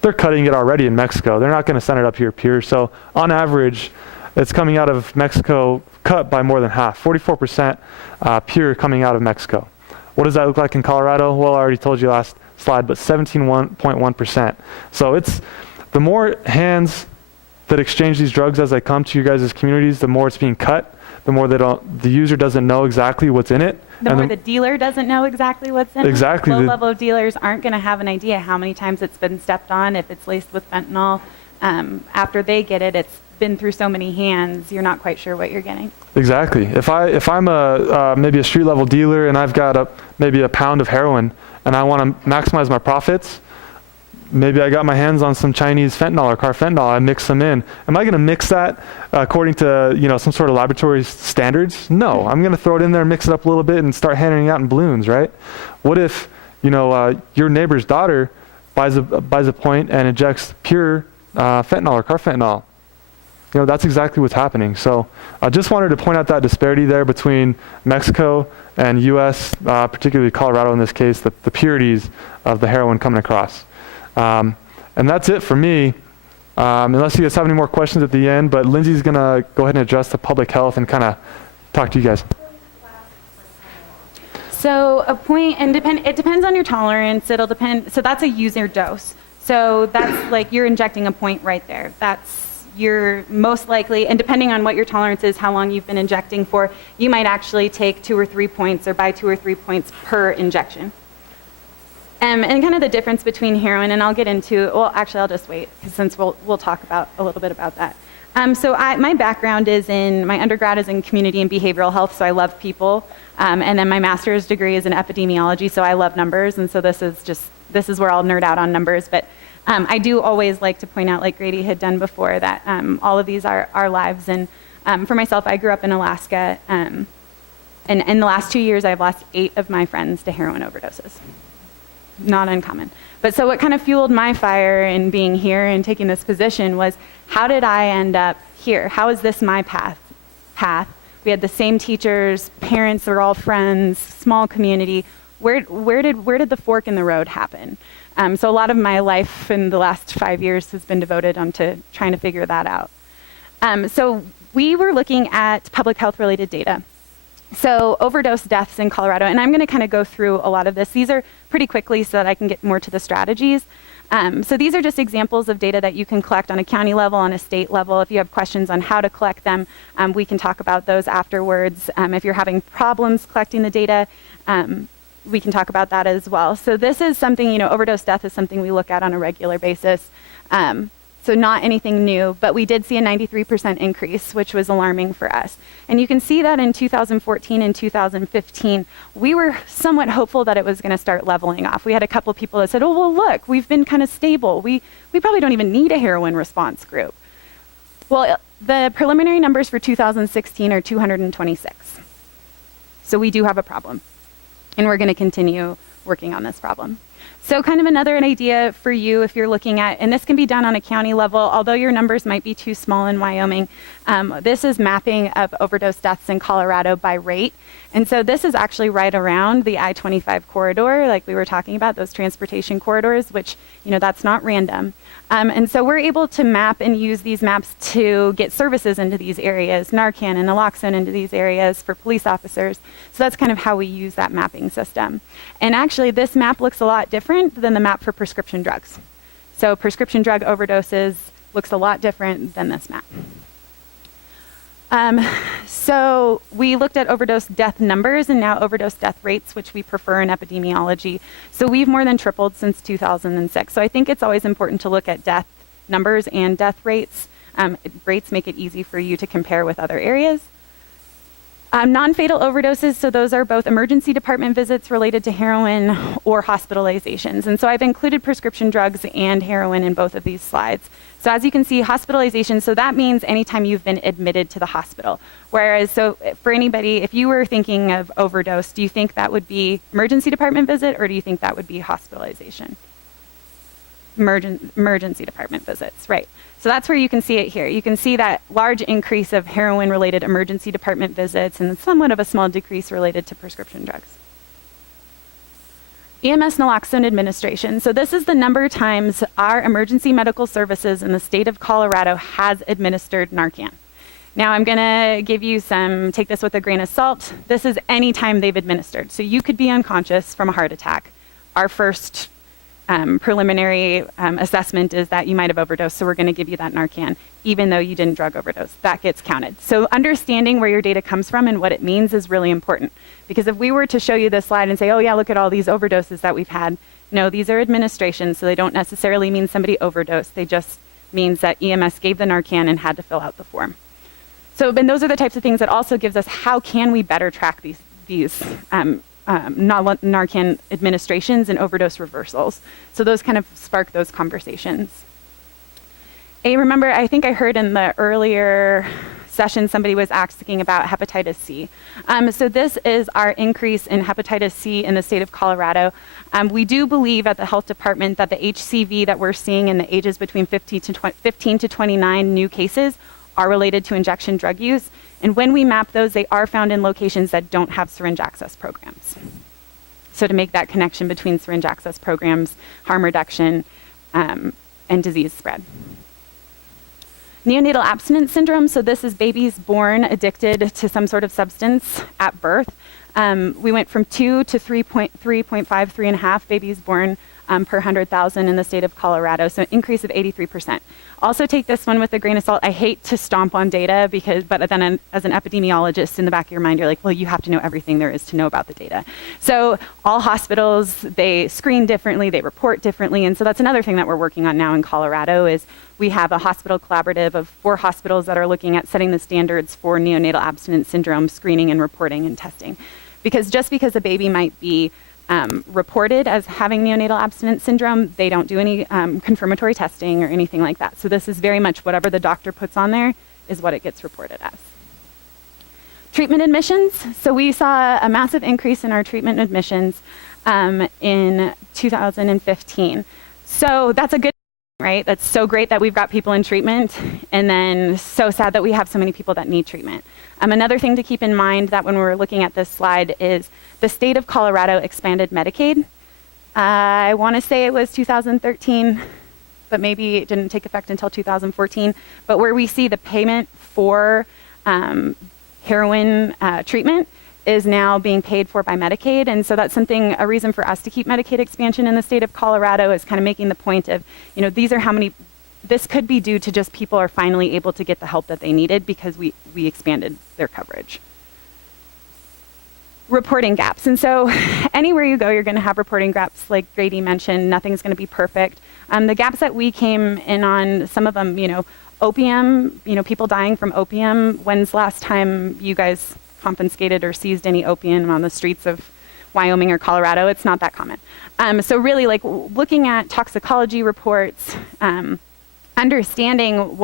They're cutting it already in Mexico. They're not going to send it up here pure. So on average, it's coming out of Mexico cut by more than half, 44% pure coming out of Mexico. What does that look like in Colorado? Well, I already told you last slide, but 17.1%. So it's the more hands that exchange these drugs as they come to you guys' communities, the more it's being cut, the more the user doesn't know exactly what's in it. The more the dealer doesn't know exactly what's in it. Exactly. Low-level dealers aren't going to have an idea how many times it's been stepped on, if it's laced with fentanyl. After they get it, it's been through so many hands, you're not quite sure what you're getting. Exactly. If I'm maybe a street level dealer and I've got maybe a pound of heroin and I want to maximize my profits, maybe I got my hands on some Chinese fentanyl or carfentanil, I mix them in. Am I going to mix that according to some sort of laboratory standards? No, I'm going to throw it in there, mix it up a little bit, and start handing it out in balloons, right? What if your neighbor's daughter buys a point and injects pure fentanyl or carfentanil? That's exactly what's happening. So I just wanted to point out that disparity there between Mexico and U.S., particularly Colorado in this case, the purities of the heroin coming across. And that's it for me, unless you guys have any more questions at the end. But Lindsey's going to go ahead and address the public health and kind of talk to you guys. So a point, and it depends on your tolerance. It'll depend. So that's a user dose. So that's like you're injecting a point right there. You're most likely, and depending on what your tolerance is, how long you've been injecting for, you might actually take 2 or 3 points or buy 2 or 3 points per injection. And kind of the difference between heroin, and I'll get into, well, actually, I'll just wait, since we'll talk about a little bit about that. So my background my undergrad is in community and behavioral health, so I love people. And then my master's degree is in epidemiology, so I love numbers, and so this is where I'll nerd out on numbers. But I do always like to point out, like Grady had done before, that all of these are our lives. And for myself, I grew up in Alaska, and in the last 2 years, I've lost 8 of my friends to heroin overdoses. Not uncommon. But so what kind of fueled my fire in being here and taking this position was, how did I end up here? How is this my path? We had the same teachers, parents are all friends, small community. Where did the fork in the road happen? So a lot of my life in the last 5 years has been devoted onto trying to figure that out. So we were looking at public health related data. So overdose deaths in Colorado, and I'm going to kind of go through a lot of this. These are pretty quickly so that I can get more to the strategies. So these are just examples of data that you can collect on a county level, on a state level. If you have questions on how to collect them, we can talk about those afterwards. If you're having problems collecting the data, we can talk about that as well. So this is something, overdose death is something we look at on a regular basis. So not anything new, but we did see a 93% increase, which was alarming for us. And you can see that in 2014 and 2015, we were somewhat hopeful that it was going to start leveling off. We had a couple people that said, oh, well, look, we've been kind of stable. We probably don't even need a heroin response group. Well, the preliminary numbers for 2016 are 226. So we do have a problem. And we're going to continue working on this problem. So kind of another idea for you if you're looking at, and this can be done on a county level, although your numbers might be too small in Wyoming, this is mapping of overdose deaths in Colorado by rate. And so this is actually right around the I-25 corridor, like we were talking about, those transportation corridors, which, that's not random. And so we're able to map and use these maps to get services into these areas, Narcan and naloxone into these areas for police officers. So that's kind of how we use that mapping system. And actually, this map looks a lot different than the map for prescription drugs. So prescription drug overdoses looks a lot different than this map. So we looked at overdose death numbers and now overdose death rates, which we prefer in epidemiology. So we've more than tripled since 2006. So I think it's always important to look at death numbers and death rates. Rates make it easy for you to compare with other areas. Non-fatal overdoses, so those are both emergency department visits related to heroin or hospitalizations. And so I've included prescription drugs and heroin in both of these slides. So as you can see, hospitalization, so that means anytime you've been admitted to the hospital. Whereas, so for anybody, if you were thinking of overdose, do you think that would be emergency department visit, or do you think that would be hospitalization? Emergency department visits, right. So that's where you can see it here. You can see that large increase of heroin-related emergency department visits and somewhat of a small decrease related to prescription drugs. EMS naloxone administration. So this is the number of times our emergency medical services in the state of Colorado has administered Narcan. Now I'm gonna give you take this with a grain of salt. This is any time they've administered. So you could be unconscious from a heart attack. Our first preliminary assessment is that you might have overdosed, so we're going to give you that Narcan, even though you didn't drug overdose. That gets counted. So understanding where your data comes from and what it means is really important. Because if we were to show you this slide and say, oh yeah, look at all these overdoses that we've had, no, these are administrations, so they don't necessarily mean somebody overdosed. They just means that EMS gave the Narcan and had to fill out the form. So, and those are the types of things that also gives us how can we better track these Narcan administrations and overdose reversals. So those kind of spark those conversations. Remember, I think I heard in the earlier session somebody was asking about hepatitis C. So this is our increase in hepatitis C in the state of Colorado. We do believe at the health department that the HCV that we're seeing in the ages between 15 to 29 new cases are related to injection drug use. And when we map those, they are found in locations that don't have syringe access programs. So to make that connection between syringe access programs, harm reduction, and disease spread. Neonatal abstinence syndrome, so this is babies born addicted to some sort of substance at birth. We went from 2 to 3.5, 3.5 babies born per 100,000 in the state of Colorado, so an increase of 83%. Also take this one with a grain of salt. I hate to stomp on data, but then as an epidemiologist in the back of your mind, you're like, well, you have to know everything there is to know about the data. So all hospitals, they screen differently, they report differently, and so that's another thing that we're working on now in Colorado is we have a hospital collaborative of 4 hospitals that are looking at setting the standards for neonatal abstinence syndrome screening and reporting and testing. Because just because a baby might be reported as having neonatal abstinence syndrome, they don't do any confirmatory testing or anything like that. So this is very much whatever the doctor puts on there is what it gets reported as. Treatment admissions. So we saw a massive increase in our treatment admissions in 2015. So that's a good thing, right? That's so great that we've got people in treatment, and then so sad that we have so many people that need treatment. Another thing to keep in mind that when we're looking at this slide is the state of Colorado expanded Medicaid. I want to say it was 2013, but maybe it didn't take effect until 2014. But where we see the payment for heroin treatment is now being paid for by Medicaid. And so that's a reason for us to keep Medicaid expansion in the state of Colorado is kind of making the point of, these are how many. This could be due to just people are finally able to get the help that they needed because we expanded their coverage. Reporting gaps. And so anywhere you go, you're going to have reporting gaps. Like Grady mentioned, nothing's going to be perfect. The gaps that we came in on, some of them, opium, people dying from opium. When's the last time you guys confiscated or seized any opium on the streets of Wyoming or Colorado? It's not that common. So really like looking at toxicology reports, understanding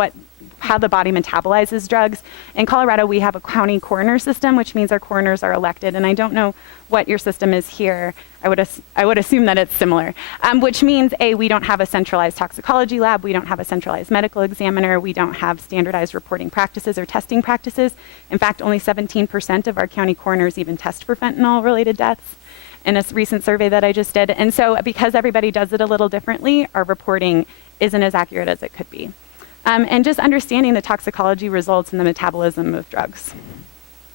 how the body metabolizes drugs. In Colorado, we have a county coroner system, which means our coroners are elected. And I don't know what your system is here. I would assume that it's similar, which means we don't have a centralized toxicology lab. We don't have a centralized medical examiner. We don't have standardized reporting practices or testing practices. In fact, only 17% of our county coroners even test for fentanyl-related deaths in a recent survey that I just did. And so because everybody does it a little differently, our reporting isn't as accurate as it could be. And just understanding the toxicology results and the metabolism of drugs.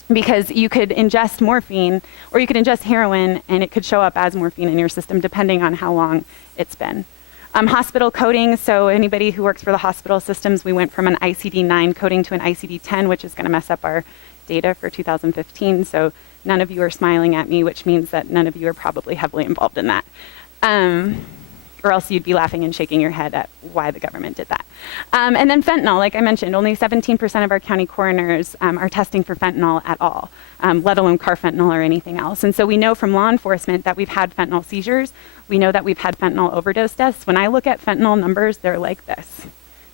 Because you could ingest morphine or you could ingest heroin and it could show up as morphine in your system depending on how long it's been. Hospital coding, so anybody who works for the hospital systems, we went from an ICD-9 coding to an ICD-10, which is going to mess up our data for 2015. So none of you are smiling at me, which means that none of you are probably heavily involved in that. or else you'd be laughing and shaking your head at why the government did that. And then fentanyl, like I mentioned, only 17% of our county coroners are testing for fentanyl at all, let alone carfentanil or anything else. And so we know from law enforcement that we've had fentanyl seizures. We know that we've had fentanyl overdose deaths. When I look at fentanyl numbers, they're like this,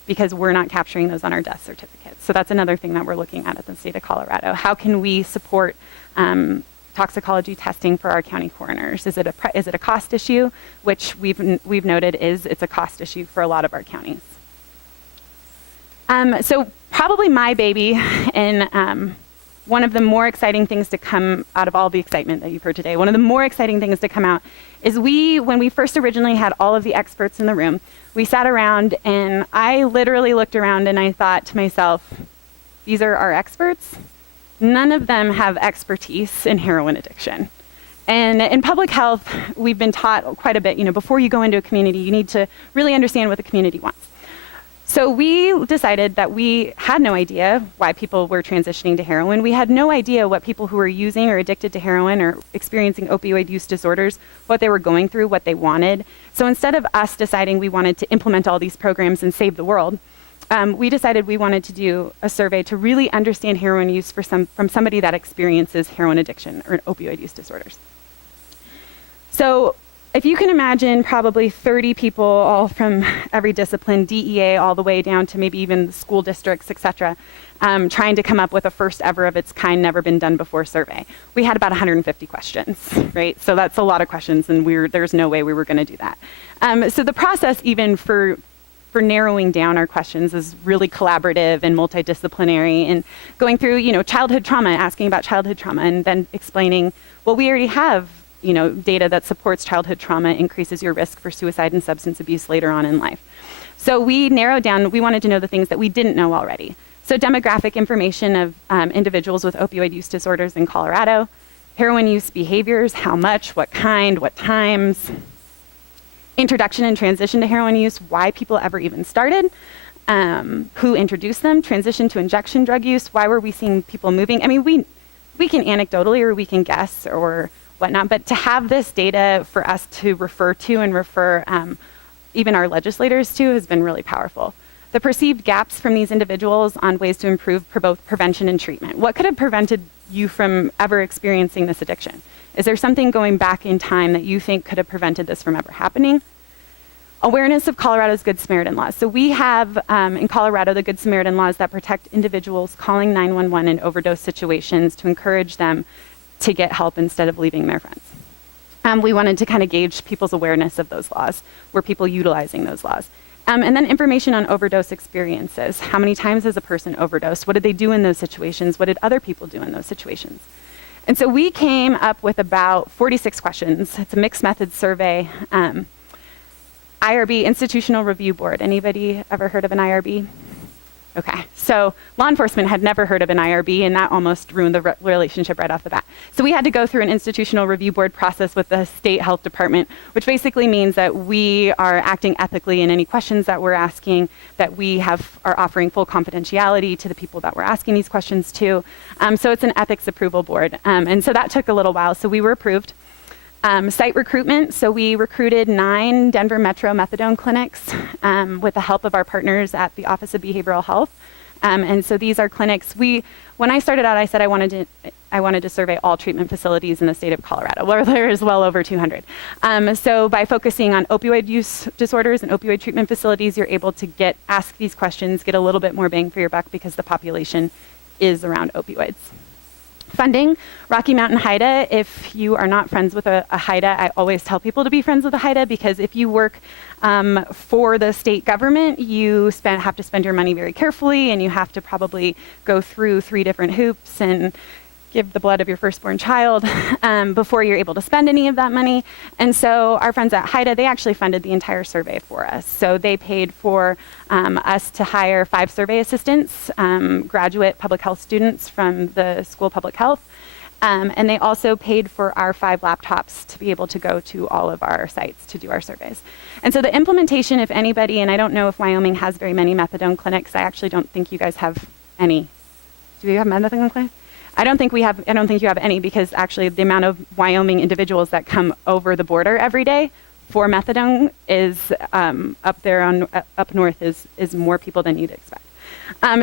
because we're not capturing those on our death certificates. So that's another thing that we're looking at the state of Colorado. How can we support toxicology testing for our county coroners? Is it a cost issue, which we've noted it's a cost issue for a lot of our counties. So probably my baby, and one of the more exciting things to come out of all the excitement that you've heard today, one of the more exciting things to come out is when we first originally had all of the experts in the room, we sat around and I literally looked around and I thought to myself, these are our experts? None of them have expertise in heroin addiction. And in public health, we've been taught quite a bit, before you go into a community, you need to really understand what the community wants. So we decided that we had no idea why people were transitioning to heroin. We had no idea what people who were using or addicted to heroin or experiencing opioid use disorders, what they were going through, what they wanted. So instead of us deciding we wanted to implement all these programs and save the world, we decided we wanted to do a survey to really understand heroin use from somebody that experiences heroin addiction or opioid use disorders. So if you can imagine probably 30 people, all from every discipline, DEA all the way down to maybe even the school districts, et cetera, trying to come up with a first ever of its kind, never been done before survey. We had about 150 questions, right? So that's a lot of questions, and there's no way we were going to do that. So the process even for narrowing down our questions is really collaborative and multidisciplinary, and going through, childhood trauma, asking about childhood trauma, and then explaining, well, we already have data that supports childhood trauma increases your risk for suicide and substance abuse later on in life. So we narrowed down, we wanted to know the things that we didn't know already. So demographic information of individuals with opioid use disorders in Colorado, heroin use behaviors, how much, what kind, what times, introduction and transition to heroin use, why people ever even started, who introduced them, transition to injection drug use, why were we seeing people moving? I mean, we can anecdotally or we can guess or whatnot, but to have this data for us to refer to and refer even our legislators to has been really powerful. The perceived gaps from these individuals on ways to improve both prevention and treatment. What could have prevented you from ever experiencing this addiction? Is there something going back in time that you think could have prevented this from ever happening? Awareness of Colorado's Good Samaritan laws. So we have in Colorado the Good Samaritan laws that protect individuals calling 911 in overdose situations to encourage them to get help instead of leaving their friends. We wanted to kind of gauge people's awareness of those laws. Were people utilizing those laws? And then information on overdose experiences. How many times has a person overdosed? What did they do in those situations? What did other people do in those situations? And so we came up with about 46 questions. It's a mixed method survey. IRB, Institutional Review Board. Anybody ever heard of an IRB? Okay, so law enforcement had never heard of an IRB, and that almost ruined the relationship right off the bat. So we had to go through an institutional review board process with the state health department, which basically means that we are acting ethically in any questions that we're asking, that we are offering full confidentiality to the people that we're asking these questions to. So it's an ethics approval board. And so that took a little while, so we were approved. Site recruitment, so we recruited 9 Denver Metro methadone clinics with the help of our partners at the Office of Behavioral Health. And so these are clinics. When I started out, I said I wanted to survey all treatment facilities in the state of Colorado, where there is well over 200. So by focusing on opioid use disorders and opioid treatment facilities, you're able to ask these questions, get a little bit more bang for your buck because the population is around opioids. Funding, Rocky Mountain HIDTA. If you are not friends with a HIDTA, I always tell people to be friends with a HIDTA, because if you work for the state government, you have to spend your money very carefully, and you have to probably go through 3 different hoops and give the blood of your firstborn child before you're able to spend any of that money. And so our friends at HIDTA, they actually funded the entire survey for us. So they paid for us to hire 5 survey assistants, graduate public health students from the School of Public Health. And they also paid for our 5 laptops to be able to go to all of our sites to do our surveys. And so the implementation, if anybody, and I don't know if Wyoming has very many methadone clinics. I actually don't think you guys have any. Do you have methadone clinics? I don't think you have any, because actually the amount of Wyoming individuals that come over the border every day for methadone is up north is more people than you'd expect.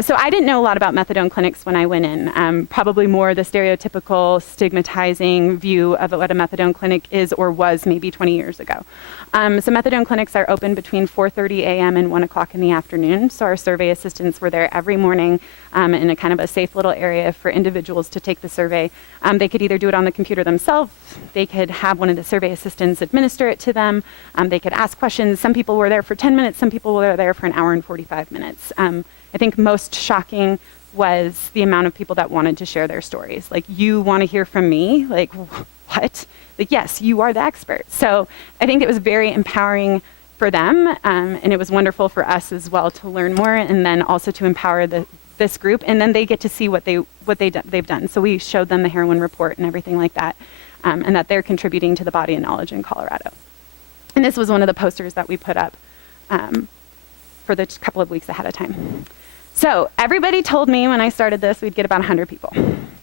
So I didn't know a lot about methadone clinics when I went in, probably more the stereotypical stigmatizing view of what a methadone clinic is or was maybe 20 years ago. So methadone clinics are open between 4:30 a.m. and 1 o'clock in the afternoon. So our survey assistants were there every morning in a kind of a safe little area for individuals to take the survey. They could either do it on the computer themselves, they could have one of the survey assistants administer it to them, they could ask questions. Some people were there for 10 minutes, some people were there for an hour and 45 minutes. I think most shocking was the amount of people that wanted to share their stories. Like, you want to hear from me? Like, what? Like, yes, you are the expert. So I think it was very empowering for them, and it was wonderful for us as well to learn more, and then also to empower this group, and then they get to see what they've done. So we showed them the heroin report and everything like that, and that they're contributing to the body of knowledge in Colorado. And this was one of the posters that we put up for the couple of weeks ahead of time. So everybody told me when I started this, we'd get about 100 people,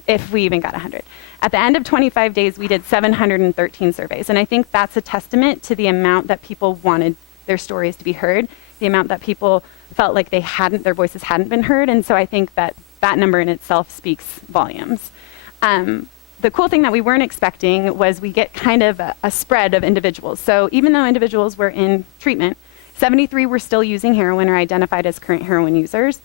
if we even got 100. At the end of 25 days, we did 713 surveys. And I think that's a testament to the amount that people wanted their stories to be heard, the amount that people felt like their voices hadn't been heard. And so I think that number in itself speaks volumes. The cool thing that we weren't expecting was we get kind of a spread of individuals. So even though individuals were in treatment, 73 were still using heroin or identified as current heroin users.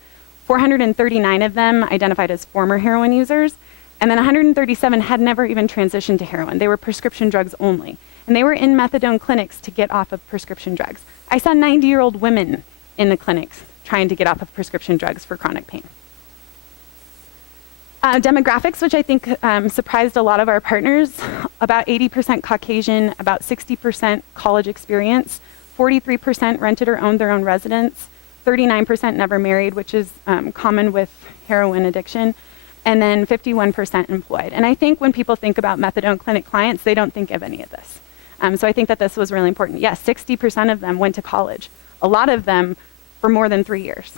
439 of them identified as former heroin users. And then 137 had never even transitioned to heroin. They were prescription drugs only. And they were in methadone clinics to get off of prescription drugs. I saw 90-year-old women in the clinics trying to get off of prescription drugs for chronic pain. Demographics, which I think surprised a lot of our partners, about 80% Caucasian, about 60% college experience, 43% rented or owned their own residence, 39% never married, which is common with heroin addiction, and then 51% employed. And I think when people think about methadone clinic clients, they don't think of any of this. So I think that this was really important. Yes, 60% of them went to college, a lot of them for more than 3 years.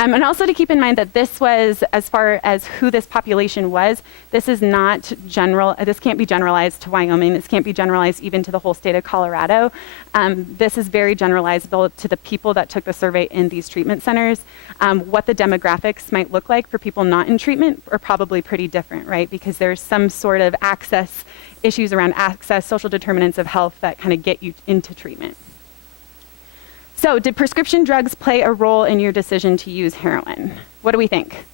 And also to keep in mind that this was, as far as who this population was, this is not general, this can't be generalized to Wyoming, this can't be generalized even to the whole state of Colorado. This is very generalizable to the people that took the survey in these treatment centers. What the demographics might look like for people not in treatment are probably pretty different, right? Because there's some sort of access, issues around access, social determinants of health that kind of get you into treatment. So, did prescription drugs play a role in your decision to use heroin? What do we think?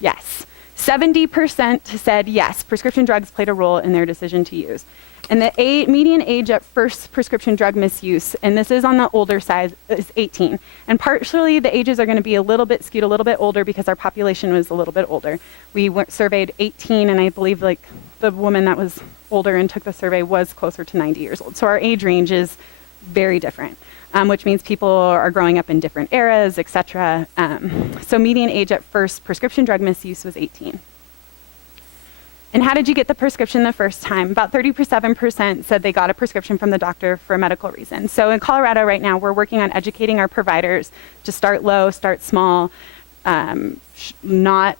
Yes. 70% said yes, prescription drugs played a role in their decision to use. And the median age at first prescription drug misuse, and this is on the older side, is 18. And partially the ages are going to be a little bit skewed, a little bit older because our population was a little bit older. We surveyed 18, and I believe like the woman that was older and took the survey was closer to 90 years old. So our age range is very different. Which means people are growing up in different eras, et cetera. So median age at first prescription drug misuse was 18. And how did you get the prescription the first time? About 37% said they got a prescription from the doctor for a medical reason. So in Colorado right now, we're working on educating our providers to start low, start small, not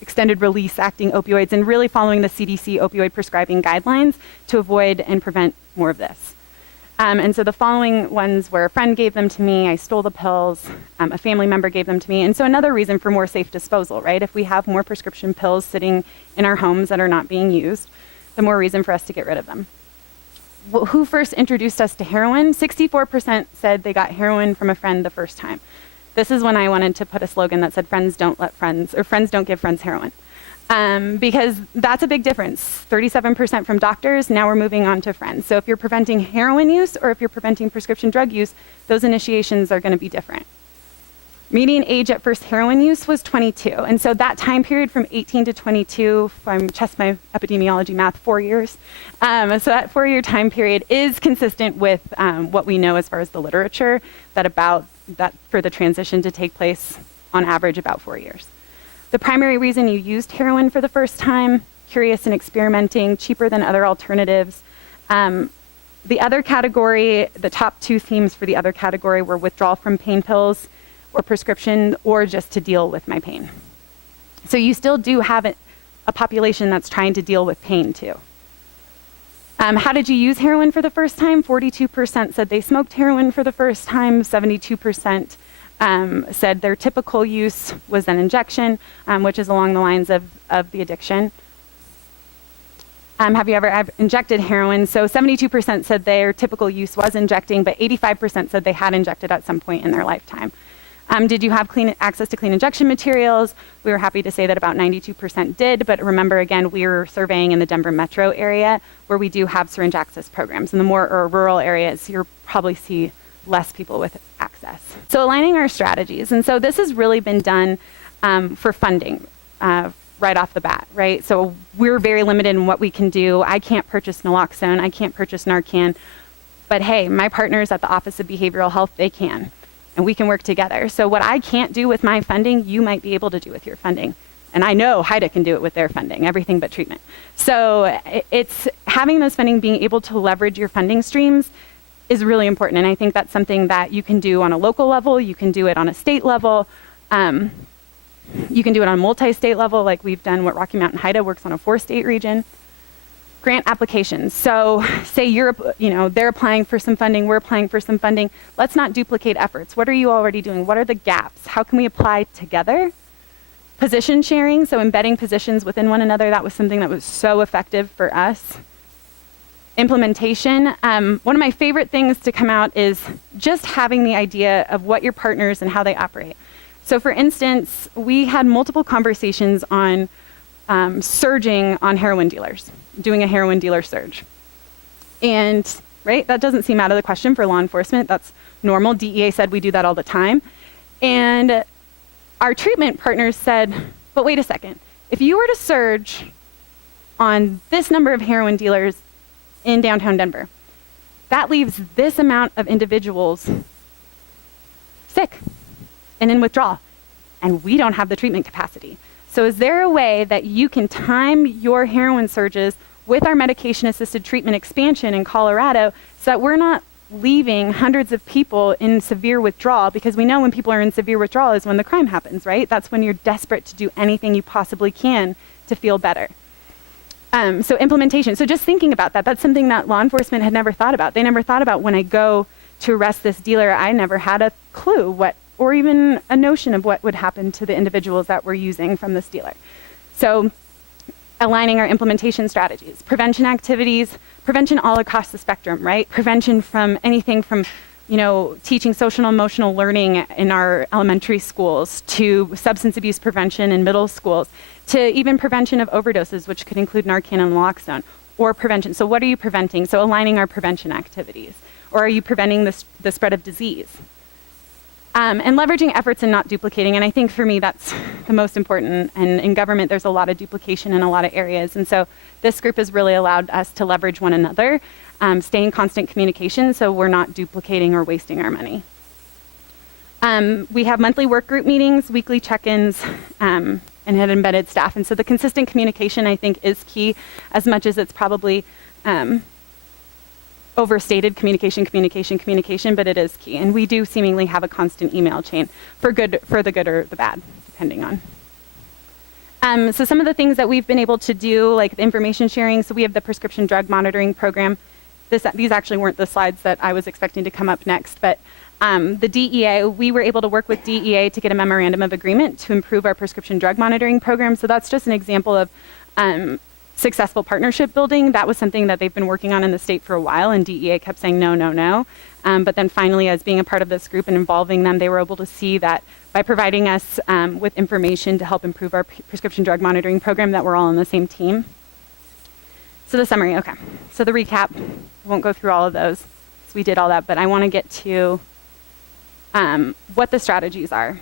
extended release acting opioids, and really following the CDC opioid prescribing guidelines to avoid and prevent more of this. And so the following ones were: a friend gave them to me, I stole the pills, a family member gave them to me. And so another reason for more safe disposal, right? If we have more prescription pills sitting in our homes that are not being used, the more reason for us to get rid of them. Well, who first introduced us to heroin? 64% said they got heroin from a friend the first time. This is when I wanted to put a slogan that said friends don't give friends heroin. Because that's a big difference. 37% from doctors, now we're moving on to friends. So if you're preventing heroin use or if you're preventing prescription drug use, those initiations are going to be different. Median age at first heroin use was 22. And so that time period from 18 to 22, if I'm just my epidemiology math, 4 years. So that 4-year time period is consistent with what we know as far as the literature, that for the transition to take place on average about 4 years. The primary reason you used heroin for the first time: curious and experimenting, cheaper than other alternatives. The other category, the top 2 themes for the other category were withdrawal from pain pills or prescription, or just to deal with my pain. So you still do have a population that's trying to deal with pain too. How did you use heroin for the first time? 42% said they smoked heroin for the first time. 72% said their typical use was an injection, which is along the lines of the addiction. Have you ever injected heroin? So 72% said their typical use was injecting, but 85% said they had injected at some point in their lifetime. Did you have access to clean injection materials? We were happy to say that about 92% did, but remember, again, we were surveying in the Denver metro area where we do have syringe access programs. In the more rural areas, you'll probably see less people with access. So aligning our strategies. And so this has really been done for funding right off the bat, right? So we're very limited in what we can do. I can't purchase naloxone. I can't purchase Narcan. But hey, my partners at the Office of Behavioral Health, they can. And we can work together. So what I can't do with my funding, you might be able to do with your funding. And I know HIDTA can do it with their funding, everything but treatment. So it's having those funding, being able to leverage your funding streams is really important. And I think that's something that you can do on a local level, you can do it on a state level, you can do it on a multi-state level, like we've done what Rocky Mountain HIDTA works on a 4-state region. Grant applications. So say they're applying for some funding, we're applying for some funding. Let's not duplicate efforts. What are you already doing? What are the gaps? How can we apply together? Position sharing, so embedding positions within one another. That was something that was so effective for us. Implementation. One of my favorite things to come out is just having the idea of what your partners and how they operate. So for instance, we had multiple conversations on surging on heroin dealers, doing a heroin dealer surge. And, right, that doesn't seem out of the question for law enforcement. That's normal. DEA said we do that all the time. And our treatment partners said, but wait a second. If you were to surge on this number of heroin dealers in downtown Denver, that leaves this amount of individuals sick and in withdrawal. And we don't have the treatment capacity. So is there a way that you can time your heroin surges with our medication-assisted treatment expansion in Colorado so that we're not leaving hundreds of people in severe withdrawal? Because we know when people are in severe withdrawal is when the crime happens, right? That's when you're desperate to do anything you possibly can to feel better. So implementation. So just thinking about that, that's something that law enforcement had never thought about. They never thought about when I go to arrest this dealer, I never had a clue or even a notion of what would happen to the individuals that we're using from this dealer. So aligning our implementation strategies, prevention activities, prevention all across the spectrum, right? Prevention from anything from, teaching social and emotional learning in our elementary schools to substance abuse prevention in middle schools, to even prevention of overdoses, which could include Narcan and naloxone, or prevention. So what are you preventing? So aligning our prevention activities. Or are you preventing the spread of disease? And leveraging efforts and not duplicating. And I think for me, that's the most important. And in government, there's a lot of duplication in a lot of areas. And so this group has really allowed us to leverage one another, stay in constant communication so we're not duplicating or wasting our money. We have monthly work group meetings, weekly check-ins, and had embedded staff. And so the consistent communication, I think, is key as much as it's probably overstated communication, but it is key. And we do seemingly have a constant email chain for the good or the bad, depending on. So some of the things that we've been able to do, like the information sharing, so we have the prescription drug monitoring program. These actually weren't the slides that I was expecting to come up next, but the DEA, we were able to work with DEA to get a memorandum of agreement to improve our prescription drug monitoring program. So that's just an example of successful partnership building. That was something that they've been working on in the state for a while, and DEA kept saying no, no, no. But then finally, as being a part of this group and involving them, they were able to see that by providing us with information to help improve our prescription drug monitoring program, that we're all on the same team. So the summary, okay. So the recap, I won't go through all of those, because we did all that, but I want to get to what the strategies are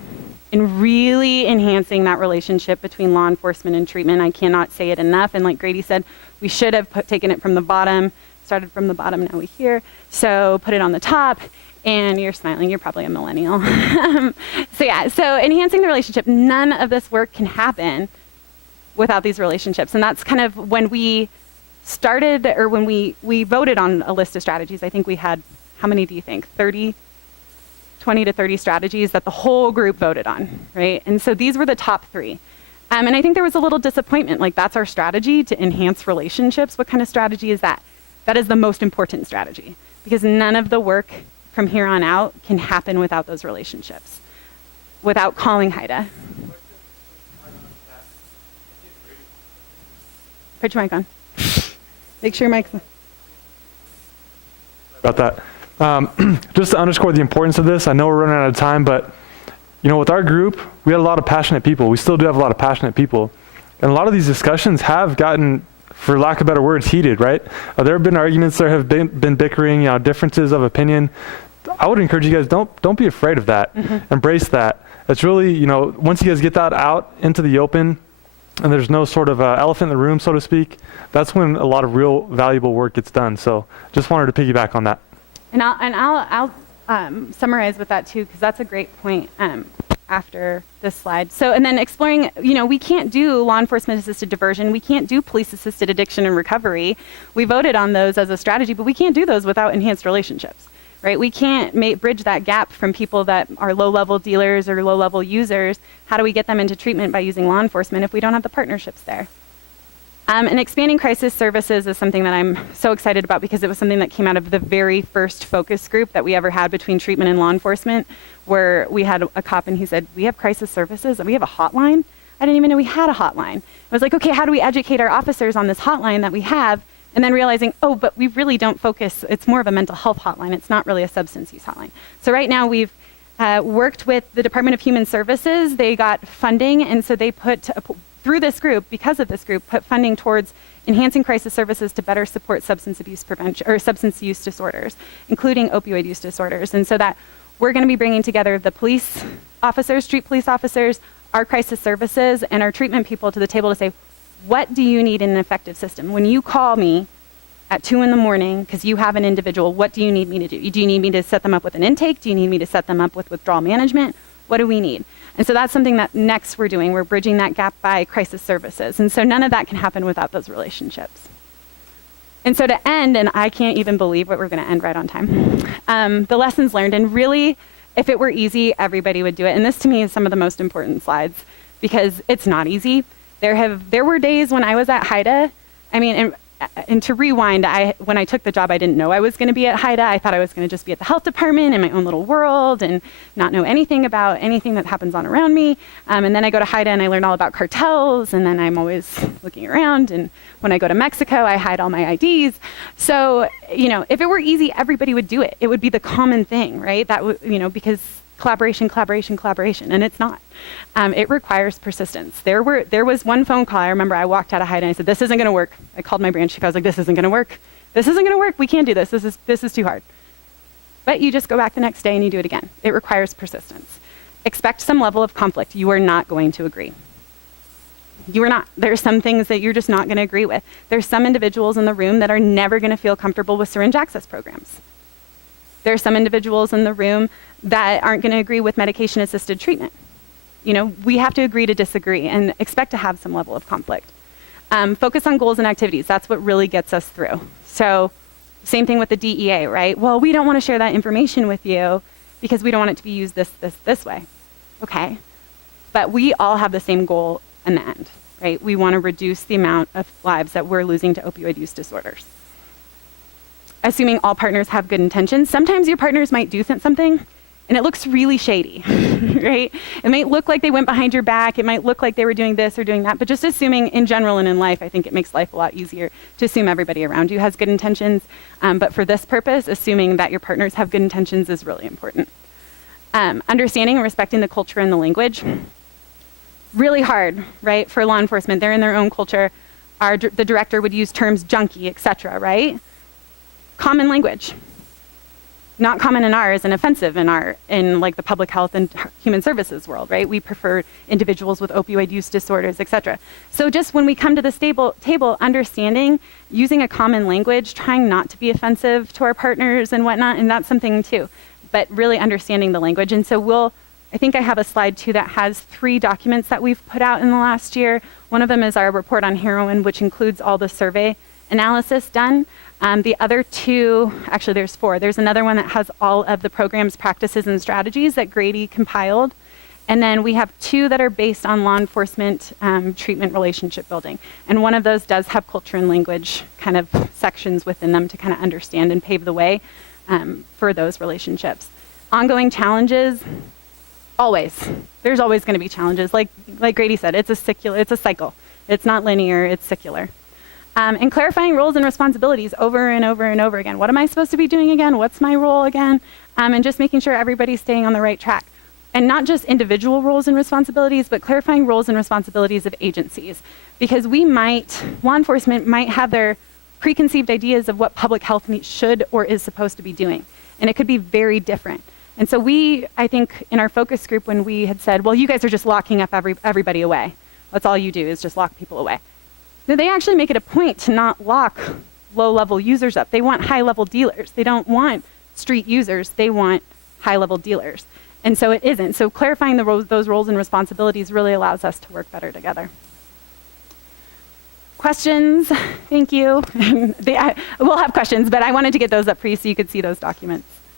in really enhancing that relationship between law enforcement and treatment. I cannot say it enough. And like Grady said, we should have taken it from the bottom, started from the bottom, now we here. So put it on the top, and you're smiling, you're probably a millennial. So enhancing the relationship, none of this work can happen without these relationships. And that's kind of when we started, or when we voted on a list of strategies. I think we had, how many do you think? 20 to 30 strategies that the whole group voted on, right? And so these were the top 3. And I think there was a little disappointment, like that's our strategy to enhance relationships. What kind of strategy is that? That is the most important strategy, because none of the work from here on out can happen without those relationships, without calling HIDTA. Put your mic on. Make sure your mic's on. About that. Just to underscore the importance of this, I know we're running out of time, but with our group, we had a lot of passionate people. We still do have a lot of passionate people. And a lot of these discussions have gotten, for lack of better words, heated, right? There have been arguments, there have been bickering, differences of opinion. I would encourage you guys, don't be afraid of that. Embrace that. It's really, once you guys get that out into the open, and there's no sort of elephant in the room, so to speak, that's when a lot of real valuable work gets done. So just wanted to piggyback on that. And I'll summarize with that too, because that's a great point after this slide. So, and then exploring, we can't do law enforcement assisted diversion. We can't do police assisted addiction and recovery. We voted on those as a strategy, but we can't do those without enhanced relationships, right? We can't bridge that gap from people that are low-level dealers or low-level users. How do we get them into treatment by using law enforcement if we don't have the partnerships there? And expanding crisis services is something that I'm so excited about, because it was something that came out of the very first focus group that we ever had between treatment and law enforcement, where we had a cop and he said, we have crisis services and we have a hotline. I didn't even know we had a hotline. I was like, okay, how do we educate our officers on this hotline that we have? And then realizing, but we really don't focus, it's more of a mental health hotline. It's not really a substance use hotline. So right now we've worked with the Department of Human Services. They got funding, and so they put, through this group, because of this group, put funding towards enhancing crisis services to better support substance abuse prevention, or substance use disorders, including opioid use disorders. And so that we're going to be bringing together the police officers, street police officers, our crisis services, and our treatment people to the table to say, what do you need in an effective system? When you call me at 2 a.m, because you have an individual, what do you need me to do? Do you need me to set them up with an intake? Do you need me to set them up with withdrawal management? What do we need? And so that's something that next we're doing. We're bridging that gap by crisis services. And so none of that can happen without those relationships. And so to end, and I can't even believe what we're going to end right on time, the lessons learned. And really, if it were easy, everybody would do it. And this to me is some of the most important slides, because it's not easy. There were days when I was at HIDTA. I mean, and to rewind, when I took the job, I didn't know I was going to be at HIDTA. I thought I was going to just be at the health department in my own little world and not know anything about anything that happens on around me. And then I go to HIDTA and I learn all about cartels, and then I'm always looking around. And when I go to Mexico, I hide all my IDs. So, if it were easy, everybody would do it. It would be the common thing, right? That because collaboration, and it's not. It requires persistence. There was one phone call. I remember I walked out of HIDTA and I said, "This isn't going to work." I called my branch chief. I was like, "This isn't going to work. This isn't going to work. We can't do this. This is too hard." But you just go back the next day and you do it again. It requires persistence. Expect some level of conflict. You are not going to agree. You are not. There's some things that you're just not going to agree with. There's some individuals in the room that are never going to feel comfortable with syringe access programs. There's some individuals in the room that aren't going to agree with medication-assisted treatment. We have to agree to disagree and expect to have some level of conflict. Focus on goals and activities. That's what really gets us through. So same thing with the DEA, right? Well, we don't want to share that information with you because we don't want it to be used this way. Okay. But we all have the same goal in the end, right? We want to reduce the amount of lives that we're losing to opioid use disorders. Assuming all partners have good intentions. Sometimes your partners might do something and it looks really shady, right? It might look like they went behind your back. It might look like they were doing this or doing that, but just assuming in general and in life, I think it makes life a lot easier to assume everybody around you has good intentions. But for this purpose, assuming that your partners have good intentions is really important. Understanding and respecting the culture and the language. Really hard, right? For law enforcement, they're in their own culture. The director would use terms junkie, etc., right? Common language. Not common in ours and offensive in like the public health and human services world, right? We prefer individuals with opioid use disorders, etc. So just when we come to this table, understanding, using a common language, trying not to be offensive to our partners and whatnot, and that's something too, but really understanding the language. And so I think I have a slide too that has 3 documents that we've put out in the last year. One of them is our report on heroin, which includes all the survey analysis done. The other 2, actually there's 4. There's another one that has all of the programs, practices, and strategies that Grady compiled. And then we have 2 that are based on law enforcement treatment relationship building. And one of those does have culture and language kind of sections within them to kind of understand and pave the way for those relationships. Ongoing challenges, always. There's always going to be challenges. Like Grady said, it's a cycle. It's not linear, it's secular. And clarifying roles and responsibilities over and over and over again. What am I supposed to be doing again? What's my role again? And just making sure everybody's staying on the right track. And not just individual roles and responsibilities, but clarifying roles and responsibilities of agencies. Because law enforcement might have their preconceived ideas of what public health should or is supposed to be doing. And it could be very different. And so I think in our focus group, when we had said, well, you guys are just locking up everybody away. That's all you do is just lock people away. No, they actually make it a point to not lock low-level users up. They want high-level dealers. They don't want street users. They want high-level dealers. And so it isn't. So clarifying those roles and responsibilities really allows us to work better together. Questions? Thank you. We'll have questions, but I wanted to get those up for you so you could see those documents.